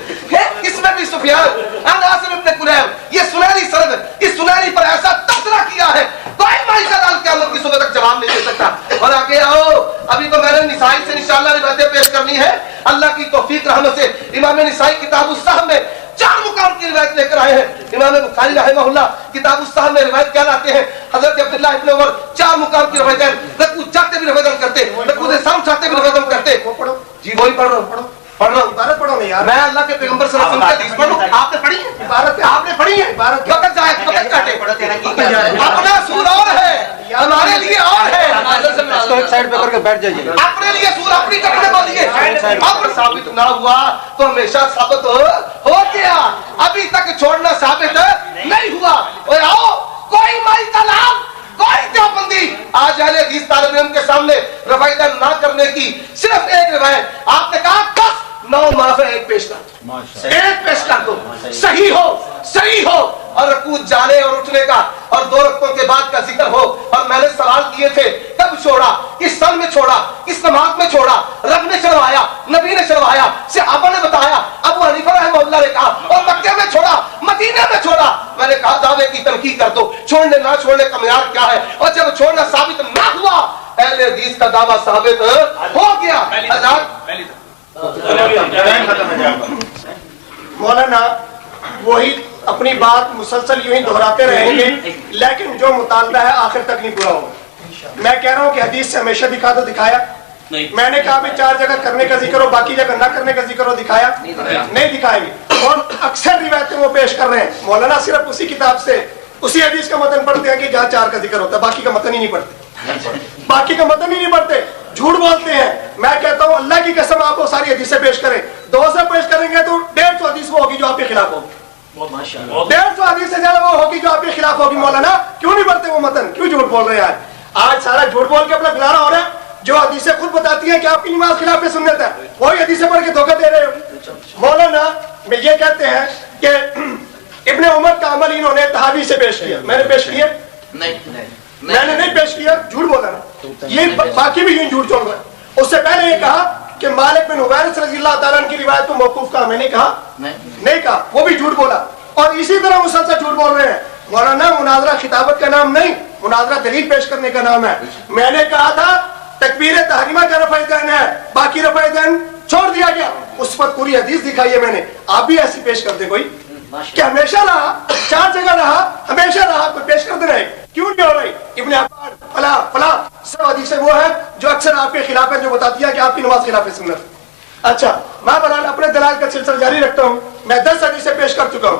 इसमें भी सुफियान अल आसिम इब्न कुलैब, ये सुनहरी सनद, इस सुनहरी पर ऐसा तबसरा किया है कोई माई का लाल क़यामत की सुबह तक जवाब नहीं दे सकता। और आगे आओ, अभी तो मैंने निसाई से इंशाअल्लाह रिवायतें पेश करनी है। अल्लाह की तौफीक रहमत से इमाम निसाई किताबुस सहह में 4 मुकाम की रिवायत लेकर आए हैं। इमाम बुखारी रहमहुल्लाह किताबुस सहह में रिवायत क्या लाते हैं? हजरत अब्दुल्लाह इब्न उमर 4 मुकाम की रिवायत, रकू जाते भी रिवायत करते, रकू से शाम चाहते भी रिवायत करते। वो पढ़ो जी वही पढ़ रहा हूं, पढ़ रहा हूं। इबारत पढ़ो ना यार। मैं अल्लाह के पैगंबर सल्लल्लाहु अलैहि वसल्लम की हदीस पढ़ूं। आपने पढ़ी है इबारत? आपने पढ़ी है? इबारत वक्त जाए, वक्त काटे। अपना सूर और है, हमारे लिए और है। इसको एक साइड पे करके बैठ जाइए। अपने लिए सूर अपनी करने वाली है। अब साबित ना हुआ तो हमेशा साबित हो गया, अभी तक छोड़ना साबित नहीं हुआ। और आओ कोई माई का लाल, कोई देवबंदी आज अहले हदीस तालिब इल्म के सामने रवायत ना करने की सिर्फ एक रिवायत, आपने कहा 10 9 माफे एक पेश कर, एक पेश कर दो, सही हो और रकू जाने और उठने का और 2 रकतों के बाद का जिक्र हो। और मैंने सवाल किए थे कब छोड़ा, किस सन में छोड़ा, किस नमाज में छोड़ा, रब ने चढ़वाया, नबी ने चढ़वाया, सहाबा ने बताया, अबू हनीफा रहमहुल्लाह ने कहा, और मक्के में छोड़ा, मदीने में छोड़ा। मैंने कहा दावे की तनकीद कर दो, छोड़ने ना छोड़ने का मियार क्या है। और जब छोड़ना साबित ना हुआ अहले हदीस का दावा साबित हो गया। मौलाना वही अपनी बात मुसलसल यूं ही दोहराते रहेंगे, लेकिन जो मुतालबा है आखिर तक नहीं पूरा होगा। मैं कह रहा हूँ कि हदीस से हमेशा दिखा दो, दिखाया नहीं। मैंने कहा भी 4 जगह करने का जिक्र हो, बाकी जगह ना करने का जिक्र हो, दिखाया नहीं दिखाएंगे। और अक्सर रिवायतें वो पेश कर रहे हैं, मौलाना सिर्फ उसी किताब से उसी हदीस का मतन पढ़ते हैं कि जहाँ 4 का जिक्र होता है, बाकी का मतन ही नहीं पढ़ते, बाकी का मतन ही नहीं पढ़ते, झूठ बोलते हैं। मैं कहता हूँ अल्लाह की कसम आप वो सारी हदीसें पेश करें, 2 से पेश करेंगे तो 150 हदीस वो होगी जो आपके खिलाफ होगी, 150 हदीस से ज्यादा वो होगी जो आपके खिलाफ होगी। मौलाना क्यों नहीं पढ़ते वो मतन, क्यों झूठ बोल रहे हैं? आज सारा झूठ बोल के अपना गुजारा हो रहा है। जो हदीसें खुद बताती है कि आपकी नमाज खिलाफ सुन्नत है, वही हदीसें पढ़ के धोखा दे रहे हो। मौलाना में ये कहते हैं कि इब्ने उमर का अमल इन्होंने तहावी से पेश किया, मैंने पेश किया मैंने नहीं पेश किया, झूठ बोला ना, ये बाकी भी यूं झूठ चल रहा है। उससे पहले ये कहा कि मालिक बिन हुवैरिस रज़ियल्लाहु ताला अन्हु की रिवायत को मौकूफ कहा, मैंने कहा नहीं कहा, वो भी झूठ बोला। और इसी तरह मुसलसल झूठ बोल रहे हैं। मौलाना मुनाजरा खिताबत का नाम नहीं, मुनाजरा दलील पेश करने का नाम है। मैंने कहा था तकबीर तहरीमा का रफ़ा दैन है, बाकी रफ़ा दैन छोड़ दिया गया, उस पर पूरी हदीस दिखाई है मैंने। आप भी ऐसी पेश कर दे कोई, क्या हमेशा रहा, 4 जगह रहा, हमेशा रहा, कोई पेश कर दे रहे, क्यों नहीं हो रही? इब्ने अब्बास फला फला सब हदीसें वो है जो अक्सर आपके खिलाफ है, जो बताती है कि आपकी नमाज खिलाफ सुन्नत। अच्छा, मैं बहरहाल अपने दलाल का सिलसिला जारी रखता हूँ। मैं 10 हदीसें पेश कर चुका हूँ।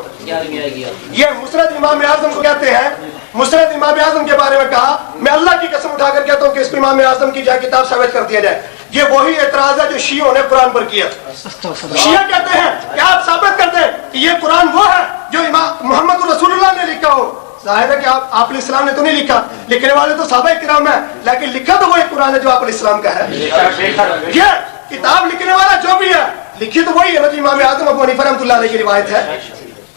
ये मुस्नद इमाम आज़म को कहते हैं। मुस्नद इमाम आज़म के बारे में कहा, मैं अल्लाह की कसम उठाकर कहता हूँ कि इसको इमाम आज़म की जाए किताब साबित कर दिया जाए। ये वही एतराज है जो शियों ने कुरान पर किया। शिया कहते हैं कि आप साबित करते हैं कि ये कुरान वो है जो इमाम मोहम्मद रसूलुल्लाह ने लिखा हो। जाहिर है कि आप इस्लाम ने तो नहीं लिखा, लिखने वाले तो सहाबा किराम है, लेकिन लिखा तो वही कुरान है जो आप इस्लाम का है। ये किताब लिखने वाला जो भी है, लिखी तो वही है ना जो इमाम आज़म अबू हनीफा रहमतुल्लाह अलैह की रिवायत है।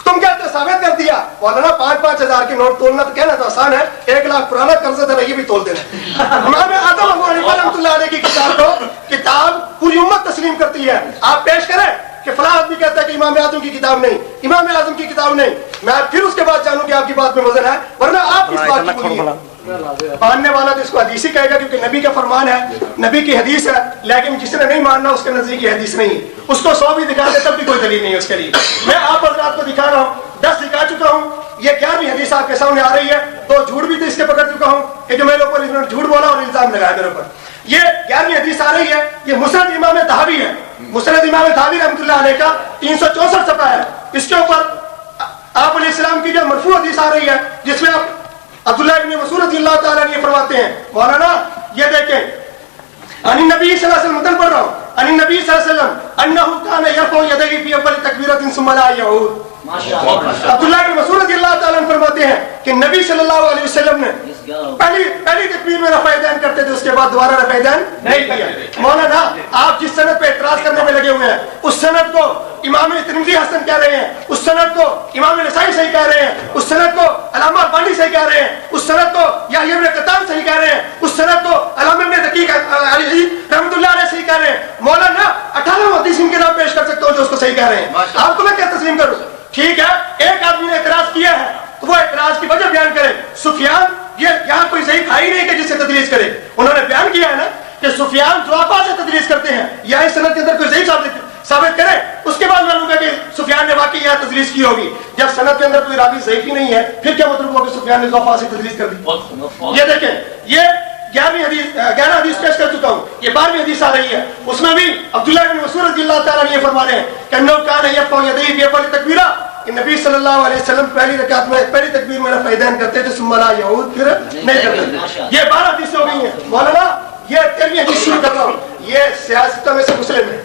तुम कहते हो साबित कर दिया, मौलाना 5-5 हजार के नोट तोलना तो कहना तो आसान है, 1 लाख पुराना कर्जा था ये भी तोल देना। इमाम आज़म अबू हनीफा रहमतुल्लाह अलैह की किताब पूरी उम्मत तस्लीम करती है। आप पेश करें कि फला आदमी कहता है कि इमाम आज़म की किताब नहीं, इमाम आज़म की किताब नहीं, मैं फिर उसके बाद जानूं कि आपकी बात में वजन है, वरना आप किस बात की बोलिए। मानने वाला तो इसको हदीस ही कहेगा क्योंकि नबी का फरमान है, नबी की हदीस है, लेकिन जिसने नहीं मानना उसके नजदीक की हदीस नहीं है। उसको 100 भी दिखा दे तब भी कोई दलील नहीं है उसके लिए। मैं आप हज़रात को दिखा रहा हूँ, 10 दिखा चुका हूँ, ये 11वीं हदीस आपके सामने आ रही है। 2 झूठ भी तो इसके पकड़ चुका हूँ कि जो मेरे ऊपर इन्होंने झूठ बोला और इल्जाम लगाया मेरे ऊपर। ये 11वीं हदीस आ रही है, ये मुस्नद इमाम तहावी है। मुस्नद इमाम तहावी रहमतुल्लाह अलैह का 364 सफ़ा है। इसके ऊपर आप अलैहिस्सलाम की जो मरफू हदीस आ रही है, जिसमें आप अब्दुल्लाह इब्न मसूद रज़ियल्लाहु ताला अन्हु फरमाते हैं, मौलाना ये देखें, अन नबी सल्लल्लाहु अलैहि वसल्लम पढ़ रहा हूं, अन नबी सल्लल्लाहु अलैहि वसल्लम अन्नहु कान यरफउ यदैहि फी अव्वल तकबीरतिन सुम्मा ला यऊद। अब्दुल्लाह इब्न मसूद रज़ियल्लाहु ताला अन्हु फरमाते हैं कि नबी सल्लल्लाहु अलैहि वसल्लम ने पहली तकबीर में रफ़ा यदैन करते थे, उसके बाद दोबारा रफ़ा यदैन नहीं किया। मौलाना आप जिस सनद पे एतराज करने में लगे हुए हैं, उस सनद को इमाम तिरमिज़ी हसन कह रहे हैं, उस सनद को इमाम नसाई सही कह रहे हैं, उस सनद को अल्लामा अलबानी सही कह रहे हैं, उस सनद को याह्या इब्न कत्तान सही कह रहे हैं, उस सनद को अल्लामा इब्न दकीक रहमतुल्लाह अलैह सही कह रहे हैं। मौलाना 18 हदीस इनके नाम पेश कर सकते हो जो उसको सही कह रहे हैं। आपको मैं क्या तस्लीम करूं? ठीक है, एक आदमी ने एतराज किया है तो वो एतराज की वजह बयान करे। सुफियान, ये यहाँ कोई सही खाई नहीं कि जिससे तदलीस करे। उन्होंने बयान किया है ना कि सुफियान दुआफा से तदलीस करते हैं, या इस सनद के अंदर कोई सही साबित करे, उसके बाद मालूम है कि सुफियान ने वाकई यहाँ तदलीस की होगी। जब सनद के अंदर कोई रावी ज़ईफ़ी नहीं है, फिर क्या मतलब हुआ कि सुफियान ने दुआफा से तदलीस कर दी? ये देखें, ये 11 हदीस पेश कर चुका हूँ, ये 12वीं हदीस आ रही है। उसमें भी अब्दुल्लाह इब्न मसूद रज़ियल्लाहु ताला अन्हु फरमा रहे हैं कि अन्नहु कान यरफ़उ यदैहि फी अव्वल तकबीरा, कि नबी सल्लल्लाहु अलैहि वसल्लम पहली रकात में पहली तकबीर में रफ़ा यदैन करते थे, सुम्मा ला यऊद, फिर नहीं करते। ये 12 हदीसें हो गई हैं। मौलाना ये 13वीं हदीस शुरू कर रहा हूँ, ये सियासत में से मुस्लिम है।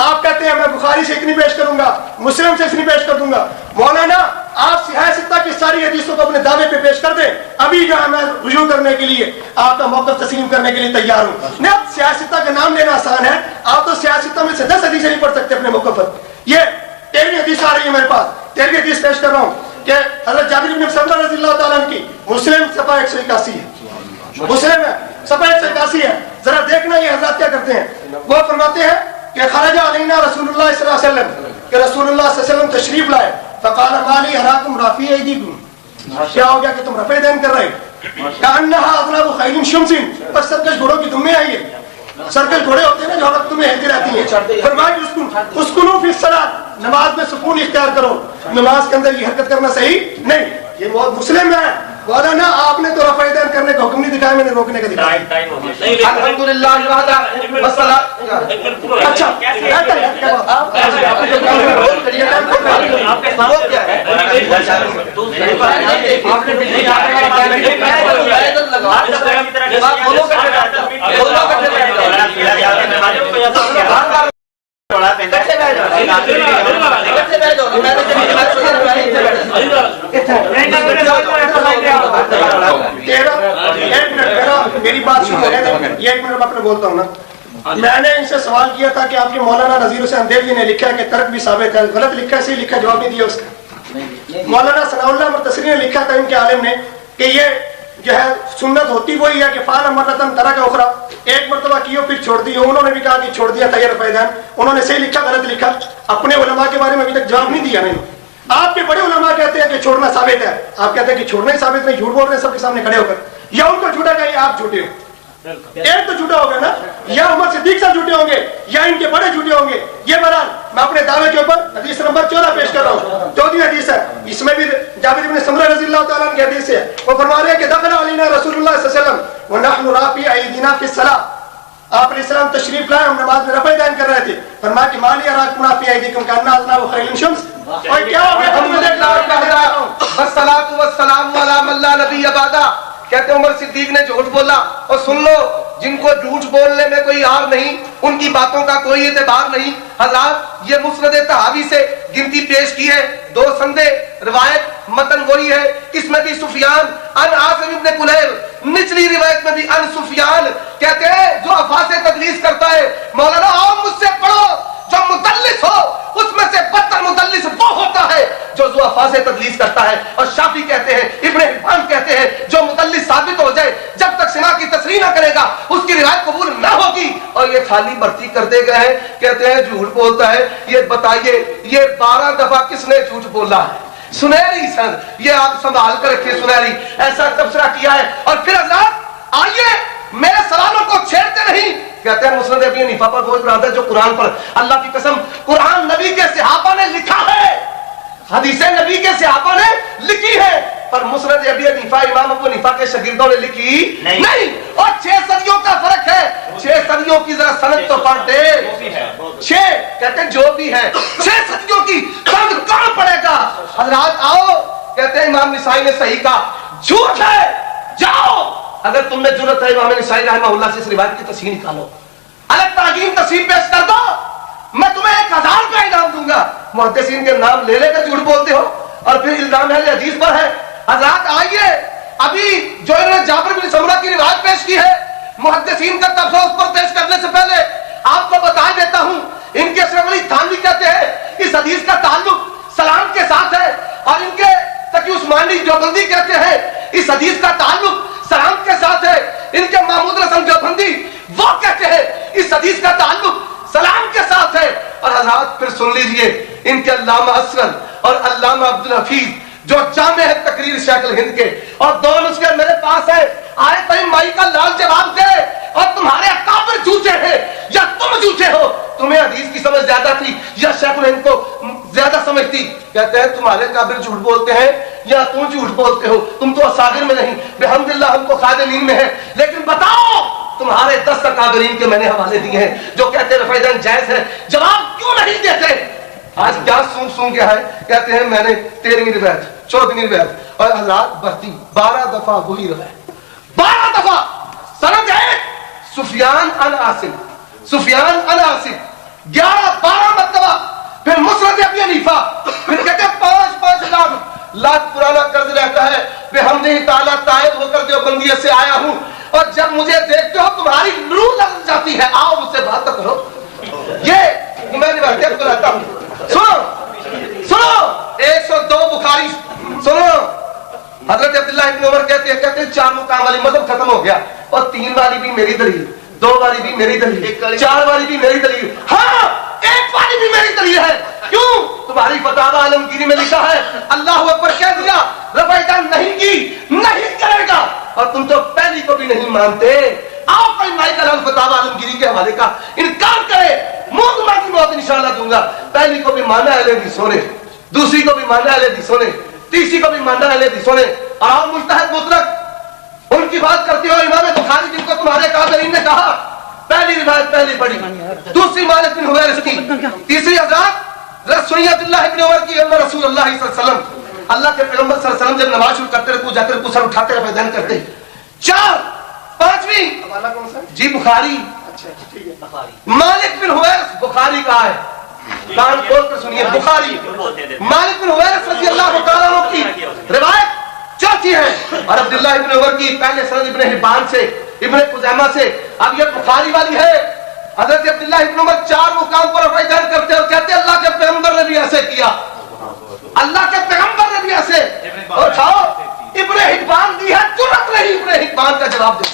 आप कहते हैं मैं बुखारी से इतनी पेश करूंगा, मुस्लिम से इतनी पेश कर दूंगा। मौलाना आप सियासत की सारी हदीसों को अपने दावे पे पेश कर दें, अभी जो है मैं रुजू करने के लिए आपका मौक़िफ़ तस्लीम करने के लिए तैयार हूँ। नहीं, सियासत का नाम लेना आसान है, आप तो सियासत में से 10 हदीसें नहीं पढ़ सकते अपने मौक़िफ़ पर। ये 13वीं हदीस आ रही है मेरे पास, 13वीं हदीस पेश कर रहा हूँ कि हज़रत जाबिर इब्न अब्दुल्लाह रज़ियल्लाहु ताला अन्हु की, मुस्लिम सफ़ा 181 है, मुस्लिम है सफ़ा 181 है। जरा देखना ये हज़रत क्या करते हैं। वो फरमाते हैं कि खरजा अलैना रसूलुल्लाह सल्लल्लाहु अलैहि वसल्लम, कि रसूलुल्लाह सल्लल्लाहु अलैहि वसल्लम तशरीफ लाए, फ़क़ाल माली अराकुम राफ़ी ऐदीकुम, क्या हो गया कि तुम रफ़ा यदैन कर रहे हो? कअन्नहा अज़नाबु खैलिन शुम्सिन, बस सरकश घोड़ों की दुम्में आई है। सरकश घोड़े होते हैं ना जो औरत तुम्हें हिलती रहती है। फरमाया उसकुनू फी सलात, नमाज में सुकून इख्तियार करो, नमाज के अंदर ये हरकत करना सही नहीं। ये बहुत मुस्लिम है। मौलाना आपने तो रफ़ा यदैन करने का हुक्म नहीं दिखाया, मैंने रोकने का दिखाया। अल्हम्दुलिल्लाह अच्छा, मेरी बात सुनो, ये 1 मिनट मैं बोलता हूँ ना। मैंने इनसे सवाल किया था कि आपके मौलाना नज़ीर हुसैन देवजी ने लिखा है कि तर्क भी साबित है, गलत लिखा है, सही लिखा, जवाब नहीं दिया उसका। मौलाना सनाउल्लाह मुर्तसिरी ने लिखा था इनके आलिम ने कि ये जो है सुन्नत होती वही है कि फाल मरतन तरह का उखरा, एक मरतबा कियो फिर छोड़ दियो। उन्होंने भी कहा कि छोड़ दिया था ये रफ़ा यदैन, उन्होंने सही लिखा गलत लिखा, अपने उलमा के बारे में अभी तक जवाब नहीं दिया। नहीं, आपके बड़े उलमा कहते हैं कि छोड़ना साबित है, आप कहते हैं कि छोड़ना ही साबित नहीं, झूठ बोल रहे हैं सबके सामने खड़े होकर। या उनको झूठा कहिए, आप झूठे हो, एक तो झूठा होगा ना, या उमर सिद्दीक साहब झूठे होंगे या इनके बड़े झूठे होंगे। ये बहरहाल मैं अपने दावे के ऊपर हदीस नंबर 14 पेश कर रहा हूँ, 14वीं हदीस है। इसमें भी जाबिर इब्न समरा रज़ियल्लाहु ताला अन्हु की हदीस है। वो फरमा रहे हैं कि दखल अलैना रसूलुल्लाह सल्लल्लाहु अलैहि वसल्लम व नहनु राफ़ी ऐदीना फी सलाह, आप अलैहिस्सलाम तशरीफ लाए, हम नमाज में रफ़ा दान कर रहे थे, फरमाया कि माली अराकुम फी अयदीकुम कअन्ना अज़नाबु खैलिन शम्स। और क्या हो गया, हम देख वस्सलातु वस्सलामु अला मन ला नबिय्य बादा। कहते उमर सिद्दीक ने झूठ बोला, और सुन लो, जिनको झूठ बोलने में कोई आर नहीं, उनकी बातों का कोई एतबार नहीं। हज़रात ये मुस्नद तहावी से गिनती पेश की है, 2 संदे रिवायत, मतन वही है, इसमें भी सुफियान अन आसिम इब्न कुलैब, निचली रिवायत में भी अन सुफियान। कहते हैं जो अफासे तदलीस करता है, मौलाना आओ मुझसे पढ़ो, जो मुदल्लिस हो उसमें से बदतर मुदल्लिस वो होता है जो अफासे तदलीस करता है। और शाफी कहते हैं, इब्न हिब्बान कहते हैं, जो मुदल्लिस साबित हो जाए जब तक सिमा की तस्रीह ना करेगा उसकी रिवायत कबूल ना होगी। और ये खाली भर्ती करते गए हैं, कहते हैं झूठ बोलता है। ये बताइए, ये 12 दफा किसने झूठ बोला है? सुनहरी सर, ये आप संभाल कर रखिए, सुनहरी ऐसा तबसरा किया है। और फिर हज़रात आइए, मेरे सवालों को छेड़ते नहीं। कहते हैं मुस्नद अबी हनीफा पर वो इबादत जो कुरान पर, अल्लाह की कसम कुरान नबी के सहाबा ने लिखा है, हदीसें नबी के सहाबा ने लिखी है, पर मुस्नद अबी हनीफा इमाम अबू हनीफा के शागिर्दों ने लिखी नहीं। और 6 सदियों का फर्क है, 6 सदियों की जरा सनद तो पढ़ दे। 6 कहते हैं जो भी है, 6 सदियों की सनद कौन पढ़ेगा? हजरात आओ, कहते हैं इमाम निसाई ने सही कहा, झूठ है, जाओ, अगर तुमने जुर्रत है इमाम निसाई रहमहुल्लाह से इस रिवायत की तस्हीह निकालो, अलग ताजीम तस्हीह पेश कर दो, मैं तुम्हें 1000 का इनाम दूंगा। मुहद्दिसीन के नाम ले लेकर झूठ बोलते हो, और फिर इल्जाम अहले हदीस पर है। हज़रात आइए, अभी जो इन्होंने जाबिर बिन समुरा की रिवायत पेश की है, मुहद्दिसीन का तबसरा उस पर पेश करने से पहले आपको बता देता हूं, इनके अशरफ अली थानवी कहते हैं इस हदीस का ताल्लुक सलाम के साथ है, और इनके तकी उस्मानी देवबंदी कहते हैं इस हदीस का ताल्लुक सलाम के साथ है। इनके महमूद रसन देवबंदी वो कहते हैं इस हदीस का ताल्लुक सलाम के साथ है। और हज़रात फिर सुन लीजिए, इनके अल्लामा असगर और अल्लामा अब्दुल हफीज जो जामे है तकरीर शैखुल हिंद के, और 2 नुस्खे मेरे पास है, आए तई माई का लाल जवाब दे। और तुम्हारे अकाबिर झूठे हैं या तुम झूठे हो? तुम्हें हदीस की समझ ज्यादा थी या शैखुल हिंद को ज्यादा समझ थी? कहते हैं तुम्हारे काबिर झूठ बोलते हैं या तुम झूठ बोलते हो, तुम तो असागिर में नहीं, बिहम्दिल्लाह हम तो खादिमीन में है। लेकिन बताओ, तुम्हारे 10 अकाबिरीन के मैंने हवाले दिए हैं जो कहते हैं रफ़ा जायज है, जवाब क्यों नहीं देते? आज क्या सूंघ गया है? कहते हैं मैंने 13वीं रिवायत, 14वीं रिवायत, और हज़रात भर्ती 12 दफा वही रिवायत, 12 दफा सनद है सुफियान अन आसिम, सुफियान अन आसिम, 11-12 मरतबा। फिर मुस्नद अबी हनीफा, फिर कहते हैं 5-5 लाख पुराना कर्ज रहता है, बिहम्दिही ताला ताइब होकर देवबंदियत से आया हूं, और जब मुझे देखते हो तुम्हारी रूह लग जाती है, आओ मुझसे बात तो करो। ये मैं रिवायत कराता हूं, सुनो सुनो, 102 बुखारी सुनो। हजरत अब्दुल्लाह इब्न उमर कहते हैं 4 मुकाम वाली मदद खत्म हो गया, और 3 वाली भी मेरी दलील, 2 वाली भी मेरी दलील, 4 वाली भी मेरी दलील, हाँ 1 वाली भी मेरी दलील है। क्यों? तुम्हारी फतावा आलमगीरी में लिखा है, अल्लाह अकबर कह दिया, रफ़ा नहीं की, नहीं करेगा, और तुम तो पहली को भी नहीं मानते। आओ कोई माइकल फतावा आलमगीरी के हवाले का इनकार करे, मुंह मांगी मौत इंशाअल्लाह दूंगा। पहली को भी माना अहले हदीसों ने, दूसरी को भी माना अहले हदीसों ने, तीसरी को भी माना अहले हदीसों ने, और आप मुज्तहिद मुतलक उनकी बात करते हो। इमाम बुखारी जिनको तुम्हारे काबिरीन ने कहा पहली रिवायत पहली पढ़ी, दूसरी मालिक बिन हुवैरिस की, तीसरी हज़रात सुनिए अब्दुल्लाह इब्न उमर की, अल्लाह रसूलुल्लाह सल्लल्लाहु अलैहि वसल्लम, अल्लाह के पैगंबर सल्लल्लाहु अलैहि वसल्लम जब नमाज शुरू करते रहे, जाकर सर उठाते रहे, बयान करते। 4 5वीं हवाला कौन सा? जी बुखारी। अच्छा ठीक है, मालिक बिन हुवैरिस बुखारी का है, कान खोल कर सुनिए, बुखारी मालिक बिन हुवैरिस रज़ियल्लाहु तआला अन्हु की रिवायत चौथी है, और अब्दुल्लाह इब्न उमर की पहले सनद इब्न हिब्बान से, इब्न खुज़ैमा से। अब ये बुखारी वाली है। हज़रत अब्दुल्लाह इब्न उमर 4 मुकाम पर रफ़ा करते और कहते अल्लाह के पैगंबर ने भी ऐसे किया, अल्लाह के पैगंबर ने भी ऐसे। और जाओ इब्न हिब्बान दी है, जुर्रत नहीं इब्न हिब्बान का जवाब दे,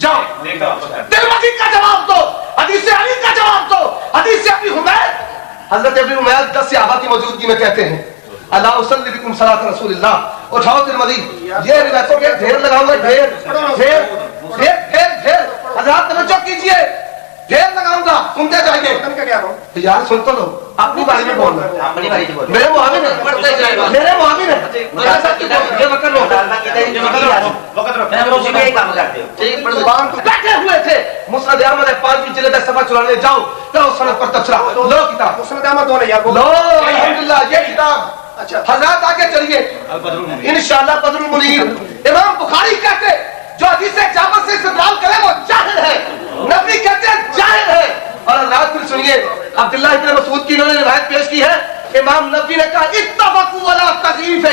जाओ तिरमिज़ी का जवाब दो, हदीस अली का जवाब दो, हदीस अबी हुमैद। हज़रत अबी हुमैद 10 सहाबा की मौजूदगी में कहते हैं अल्लाह उसल्ली बिकुम सलात रसूलिल्लाह। उठाओ तिरमिज़ी, ये रिवायतों के ढेर लगाऊंगा, ढेर ढेर ढेर ढेर ढेर। हज़रात तवज्जो कीजिए, ढेर लगाऊंगा, सुनते जाइए। यार सुन तो लो, अपनी बारी में बोल, अपनी बारी में बोल, मेरे मुआविन है, मेरे मुआविन है, زبان کو بیٹھے ہوئے تھے مسند احمد 5ویں جلد صفحہ 94 جاؤ کرو سند پر تبصرہ لو کتاب مسند احمد ہونے یار لو الحمدللہ یہ کتاب اچھا حضرات آگے چلیے انشاءاللہ بدر المنیر امام بخاری کہتے جو حدیث جابر سے استدلال کرے وہ جاہل ہے نبی کہتے ہیں جاہل ہے اور حضرات پھر سنیے عبداللہ ابن مسعود کی انہوں نے روایت پیش کی ہے امام نبی نے کہا اتفقوا علی تضعیفہ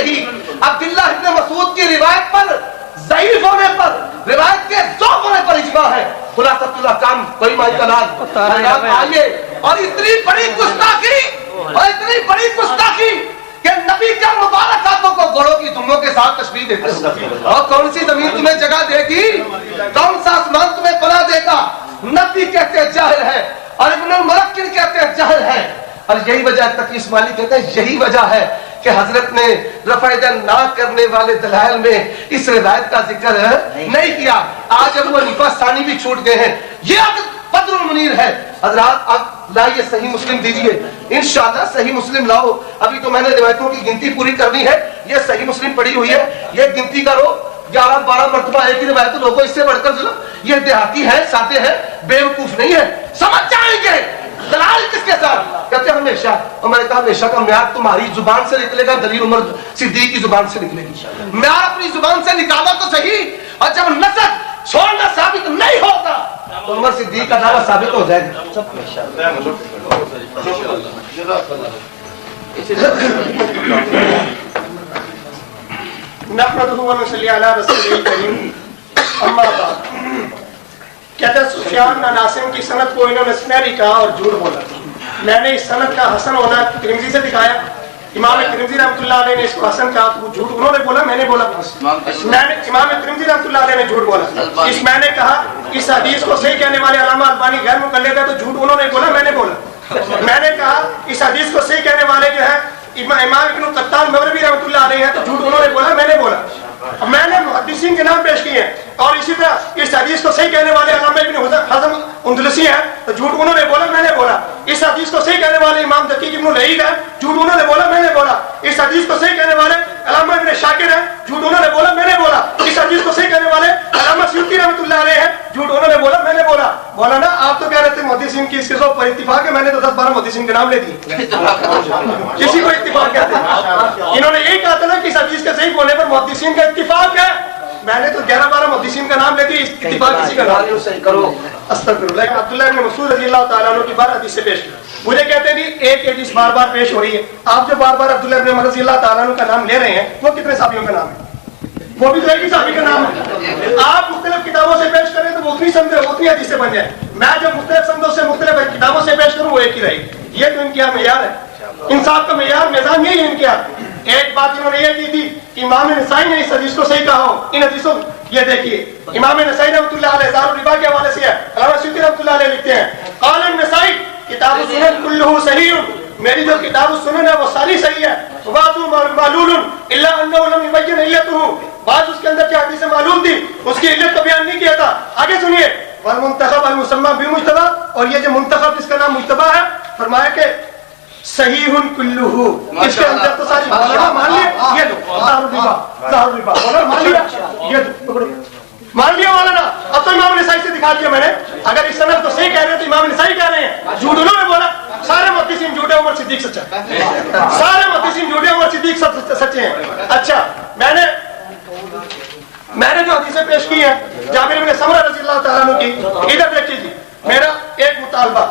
عبداللہ ابن مسعود کی روایت پر ضعیف ہونے پر روایت کے ضعف ہونے پر اجماع ہے خلاصۃ الاحکام کوئی مائی کلال حضرات آئیے اور اتنی بڑی گستاخی کہ نبی کے مبارک ہاتھوں کو گھوڑوں کی دموں کے ساتھ تشبیہ دیتے ہیں اور کون سی زمین تمہیں جگہ دے گی کون سا آسمان تمہیں پناہ دے گا نبی کہتے ہیں جاہل ہے اور ابن الملکن کہتے ہیں جاہل ہے اور یہی وجہ تقی اسماعیلی کہتے ہیں یہی وجہ ہے کہ حضرت نے رفع یدین نہ کرنے والے دلائل میں اس روایت کا ذکر نہیں کیا آج ابو حنیفہ ثانی بھی چھوٹ گئے ہیں یہ بدر المنیر ہے حضرات اب لائیے صحیح مسلم دیجئے انشاءاللہ صحیح مسلم لاؤ ابھی تو میں نے روایتوں کی گنتی پوری کرنی ہے یہ صحیح مسلم پڑھی ہوئی ہے یہ گنتی کرو 11-12 مرتبہ ایک ہی روایت لوگوں اس سے بڑھ کر چلو یہ دیہاتی ہے سادے ہے بیوقوف نہیں ہے سمجھ جائیں گے دلال کس کے ساتھ کہتے ہیں ہمیشہ اور میں نے کہا ہمیشہ کا معیار تمہاری زبان سے نکلے گا دلیل عمر صدیق کی زبان سے نکلے گی معیار اپنی زبان سے نکالا تو صحیح اور جب نسب چھوڑنا ثابت نہیں ہوتا تو عمر صدیق کا دعویٰ ثابت ہو جائے گا نحمدہ و نصلی علی رسول الکریم اما بعد کہتے ہیں سفیان ناسم کی سند کو انہوں نے سنہری کہا اور جھوٹ بولا میں نے اس سند کا حسن ہونا ترمذی سے دکھایا امام ترمذی رحمۃ اللہ علیہ نے اس کو حسن کہا تو جھوٹ انہوں نے بولا میں نے بولا امام ترمذی رحمۃ اللہ علیہ نے جھوٹ بولا اس میں نے کہا اس حدیث کو صحیح کہنے والے علامہ البانی غیر مقلد ہے تو جھوٹ انہوں نے بولا میں نے بولا میں نے کہا اس حدیث کو صحیح کہنے والے جو ہے امام ابن قطان مغربی رحمۃ اللہ علیہ ہے تو جھوٹ انہوں نے بولا میں نے بولا میں نے محدثین کے نام پیش کیے ہیں اور اسی طرح اس حدیث کو صحیح کہنے والے علامہ ابن حزم اندلسی ہیں تو جھوٹ انہوں نے بولا میں نے بولا اس حدیث کو صحیح کہنے والے امام دقیق ابن العید ہیں جھوٹ انہوں نے بولا میں نے بولا اس حدیث کو صحیح کہنے والے علامہ ابن شاکر ہیں جھوٹ انہوں نے بولا میں نے بولا اس حدیث کو صحیح کہنے والے علامہ سیوطی رحمۃ اللہ علیہ ہیں جھوٹ انہوں نے بولا میں نے بولا مولانا آپ تو کہہ رہے تھے محدثین کی اس کے پر اتفاق ہے میں نے تو 10-12 محدثین کے نام لے دیے کسی کو اتفاق کہتے ہیں انہوں نے یہی کہا تھا نا کہ اس حدیث کے صحیح ہونے پر محدثین کا اتفاق ہے میں نے تو 11-12 محدثین کا نام لے دی اتفاق کسی کا نام نہیں کرو استغفر اللہ عبداللہ ابن مسعود رضی اللہ تعالیٰ عنہ کی بار حدیث سے پیش کی مجھے کہتے ہیں ایک حدیث بار بار پیش ہو رہی ہے آپ جو بار بار عبداللہ ابن عمر رضی اللہ تعالیٰ عنہ کا نام لے رہے ہیں وہ کتنے صحابیوں کا نام ہے وہ بھی تو ایک ہی صحابی کا نام ہے آپ مختلف کتابوں سے پیش کریں تو وہ اتنی سمجھے اتنی حدیثیں بن جائیں میں جو مختلف سندوں سے مختلف کتابوں سے پیش کروں وہ ایک ہی رہے گی یہ تو ان کے یہاں معیار ہے انصاف کا معیار میزان یہی ہے ان کے یہاں ایک بات انہوں نے یہ کی تھی کہ امام نسائی نے اس حدیث کو صحیح کہا ہو ان حدیثوں یہ دیکھیے امام نسائی رحمۃ اللہ علیہ دار الربا کے حوالے سے ہے علامہ سیوطی رحمۃ اللہ علیہ لکھتے ہیں قال النسائی کتاب السنن کلہ صحیح میری جو کتاب السنن ہے وہ ساری صحیح ہے بعض معلول الا انه لم يبين علته بعض اس کے اندر کیا حدیث معلوم تھی اس کی علت کو بیان نہیں کیا تھا آگے سنیے والمنتخب المسمى بمجتبی اور یہ جو منتخب جس کا نام مجتبی ہے فرمایا کہ صحیح کلہ اس کے اندر تو ساری مولانا مان لیا یہ دو ظاہر الربا مولانا مان لیا یہ دو مان لیا مولانا اب تو امام نسائی سے دکھا دیا میں نے اگر اس سند کو صحیح کہہ رہے ہیں تو امام نسائی کہہ رہے ہیں جھوٹ انہوں نے بولا سارے محدثین جھوٹے عمر صدیق سچا سارے محدثین جھوٹے عمر صدیق سچے ہیں اچھا میں نے جو حدیثیں پیش کی ہیں جابر بن سمرہ رضی اللہ تعالیٰ عنہ کی ادھر دیکھیے جی میرا ایک مطالبہ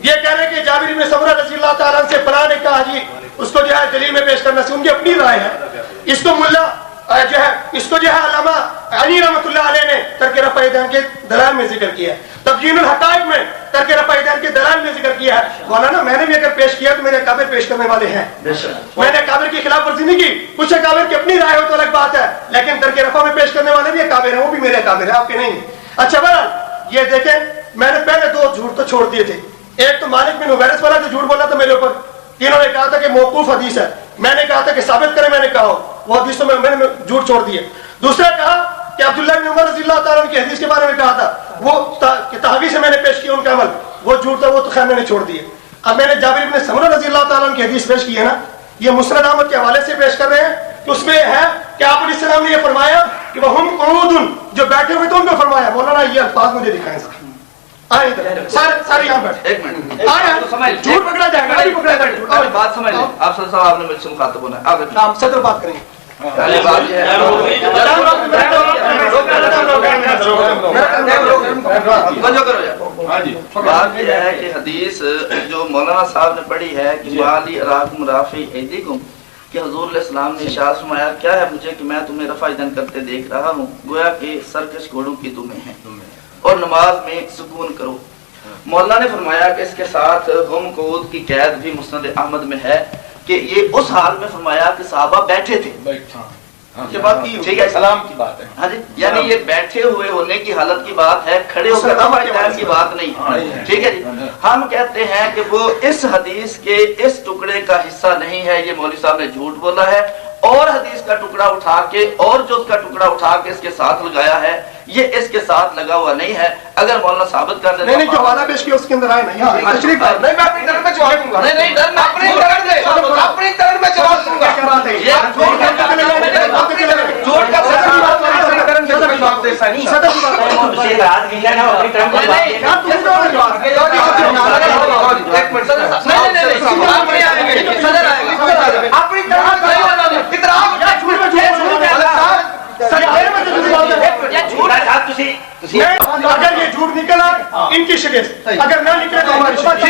یہ کہہ رہے ہیں کہ جابر بن سمرہ رضی اللہ تعالیٰ عنہ سے فلاں نے کہا جی اس کو جو ہے دلیل میں پیش کرنا سے ان کی اپنی رائے ہے اس کو ملا جو ہے اس کو جو ہے علامہ علی رحمۃ اللہ علیہ نے ترک رفع یدین کے دلائل میں ذکر کیا ہے تبیین الحقائق میں ترک رفع یدین کے دلائل میں ذکر کیا ہے مولانا میں نے بھی اگر پیش کیا تو میرے اکابر پیش کرنے والے ہیں میں نے اکابر کی خلاف ورزی نہیں کی کچھ اکابر کی اپنی رائے ہو تو الگ بات ہے لیکن ترک رفع میں پیش کرنے والے بھی اکابر ہیں وہ بھی میرے اکابر ہیں آپ کے نہیں اچھا بہرحال یہ دیکھیں میں نے پہلے 2 جھوٹ تو چھوڑ دیے تھے ایک تو مالک بن حویرث والا جو جھوٹ بولا تھا میرے اوپر انہوں نے کہا تھا کہ موقوف حدیث ہے میں نے کہا تھا کہ ثابت کریں میں نے کہا وہ حدیثوں میں نے جھوٹ چھوڑ دیے دوسرا کہا کہ عبداللہ بن عمر رضی اللہ تعالیٰ عنہ کی حدیث کے بارے میں کہا تھا وہ تحوی سے میں نے پیش کیا ان کا عمل وہ جھوٹ تھا وہ تو خیر میں نے چھوڑ دیے اب میں نے جابر بن سمرہ رضی اللہ تعالیٰ عنہ کی حدیث پیش کی ہے نا یہ مسند احمد کے حوالے سے پیش کر رہے ہیں کہ اس میں ہے کہ آپ علیہ السلام نے یہ فرمایا कि वह हम कऊदुन जो बैठे हुए थे उनको फरमाया। मौलाना ये अल्फाज मुझे दिखाएं साहब। आए इधर, सारे यहाँ बैठे। एक मिनट आए, झूठ पकड़ा जाएगा, नहीं पकड़ा जाएगा। मेरी बात समझ लें। आप सदर साहब आपने मुझसे मुखातब होना है। आप हम सदर बात करेंगे। पहले बात ये है तवज्जो करो यार। बात ये है कि हदीस जो मौलाना साहब ने पढ़ी है कि माली अराकुम राफी ऐदीकुम, कि हुजूर अलैहिस्सलाम ने इरशाद फरमाया क्या है मुझे कि मैं तुम्हें रफा यदन करते देख रहा हूँ, गोया कि सरकश घोड़ों की तुम्हें है और नमाज में सुकून करो। मौलाना ने फरमाया कि इसके साथ हम कऊद की कैद भी मुस्नद अहमद में है कि ये उस हाल में फरमाया कि सहाबा बैठे थे। ये बात ठीक है, सलाम की बात है। हाँ जी, यानी ये बैठे हुए होने की हालत की बात है, खड़े होकर रफ़ा की बात नहीं है। ठीक है जी। हम कहते हैं कि वो इस हदीस के इस टुकड़े का हिस्सा नहीं है, ये मौलवी साहब ने झूठ बोला है, और हदीस का टुकड़ा उठा के और जो उसका टुकड़ा उठा के इसके साथ लगाया है, ये इसके साथ लगा हुआ नहीं है। अगर मौलाना साबित कर दे नहीं जो वाला पेश किया उसके अंदर आए नहीं। नहीं, मैं अपनी तरफ में जवाब दूंगा। नहीं डरना, अपनी तरफ में जवाब दूंगा। अगर ये झूठ निकला इनकी शिकस्त, अगर ना निकले तो हमारी शिकस्त।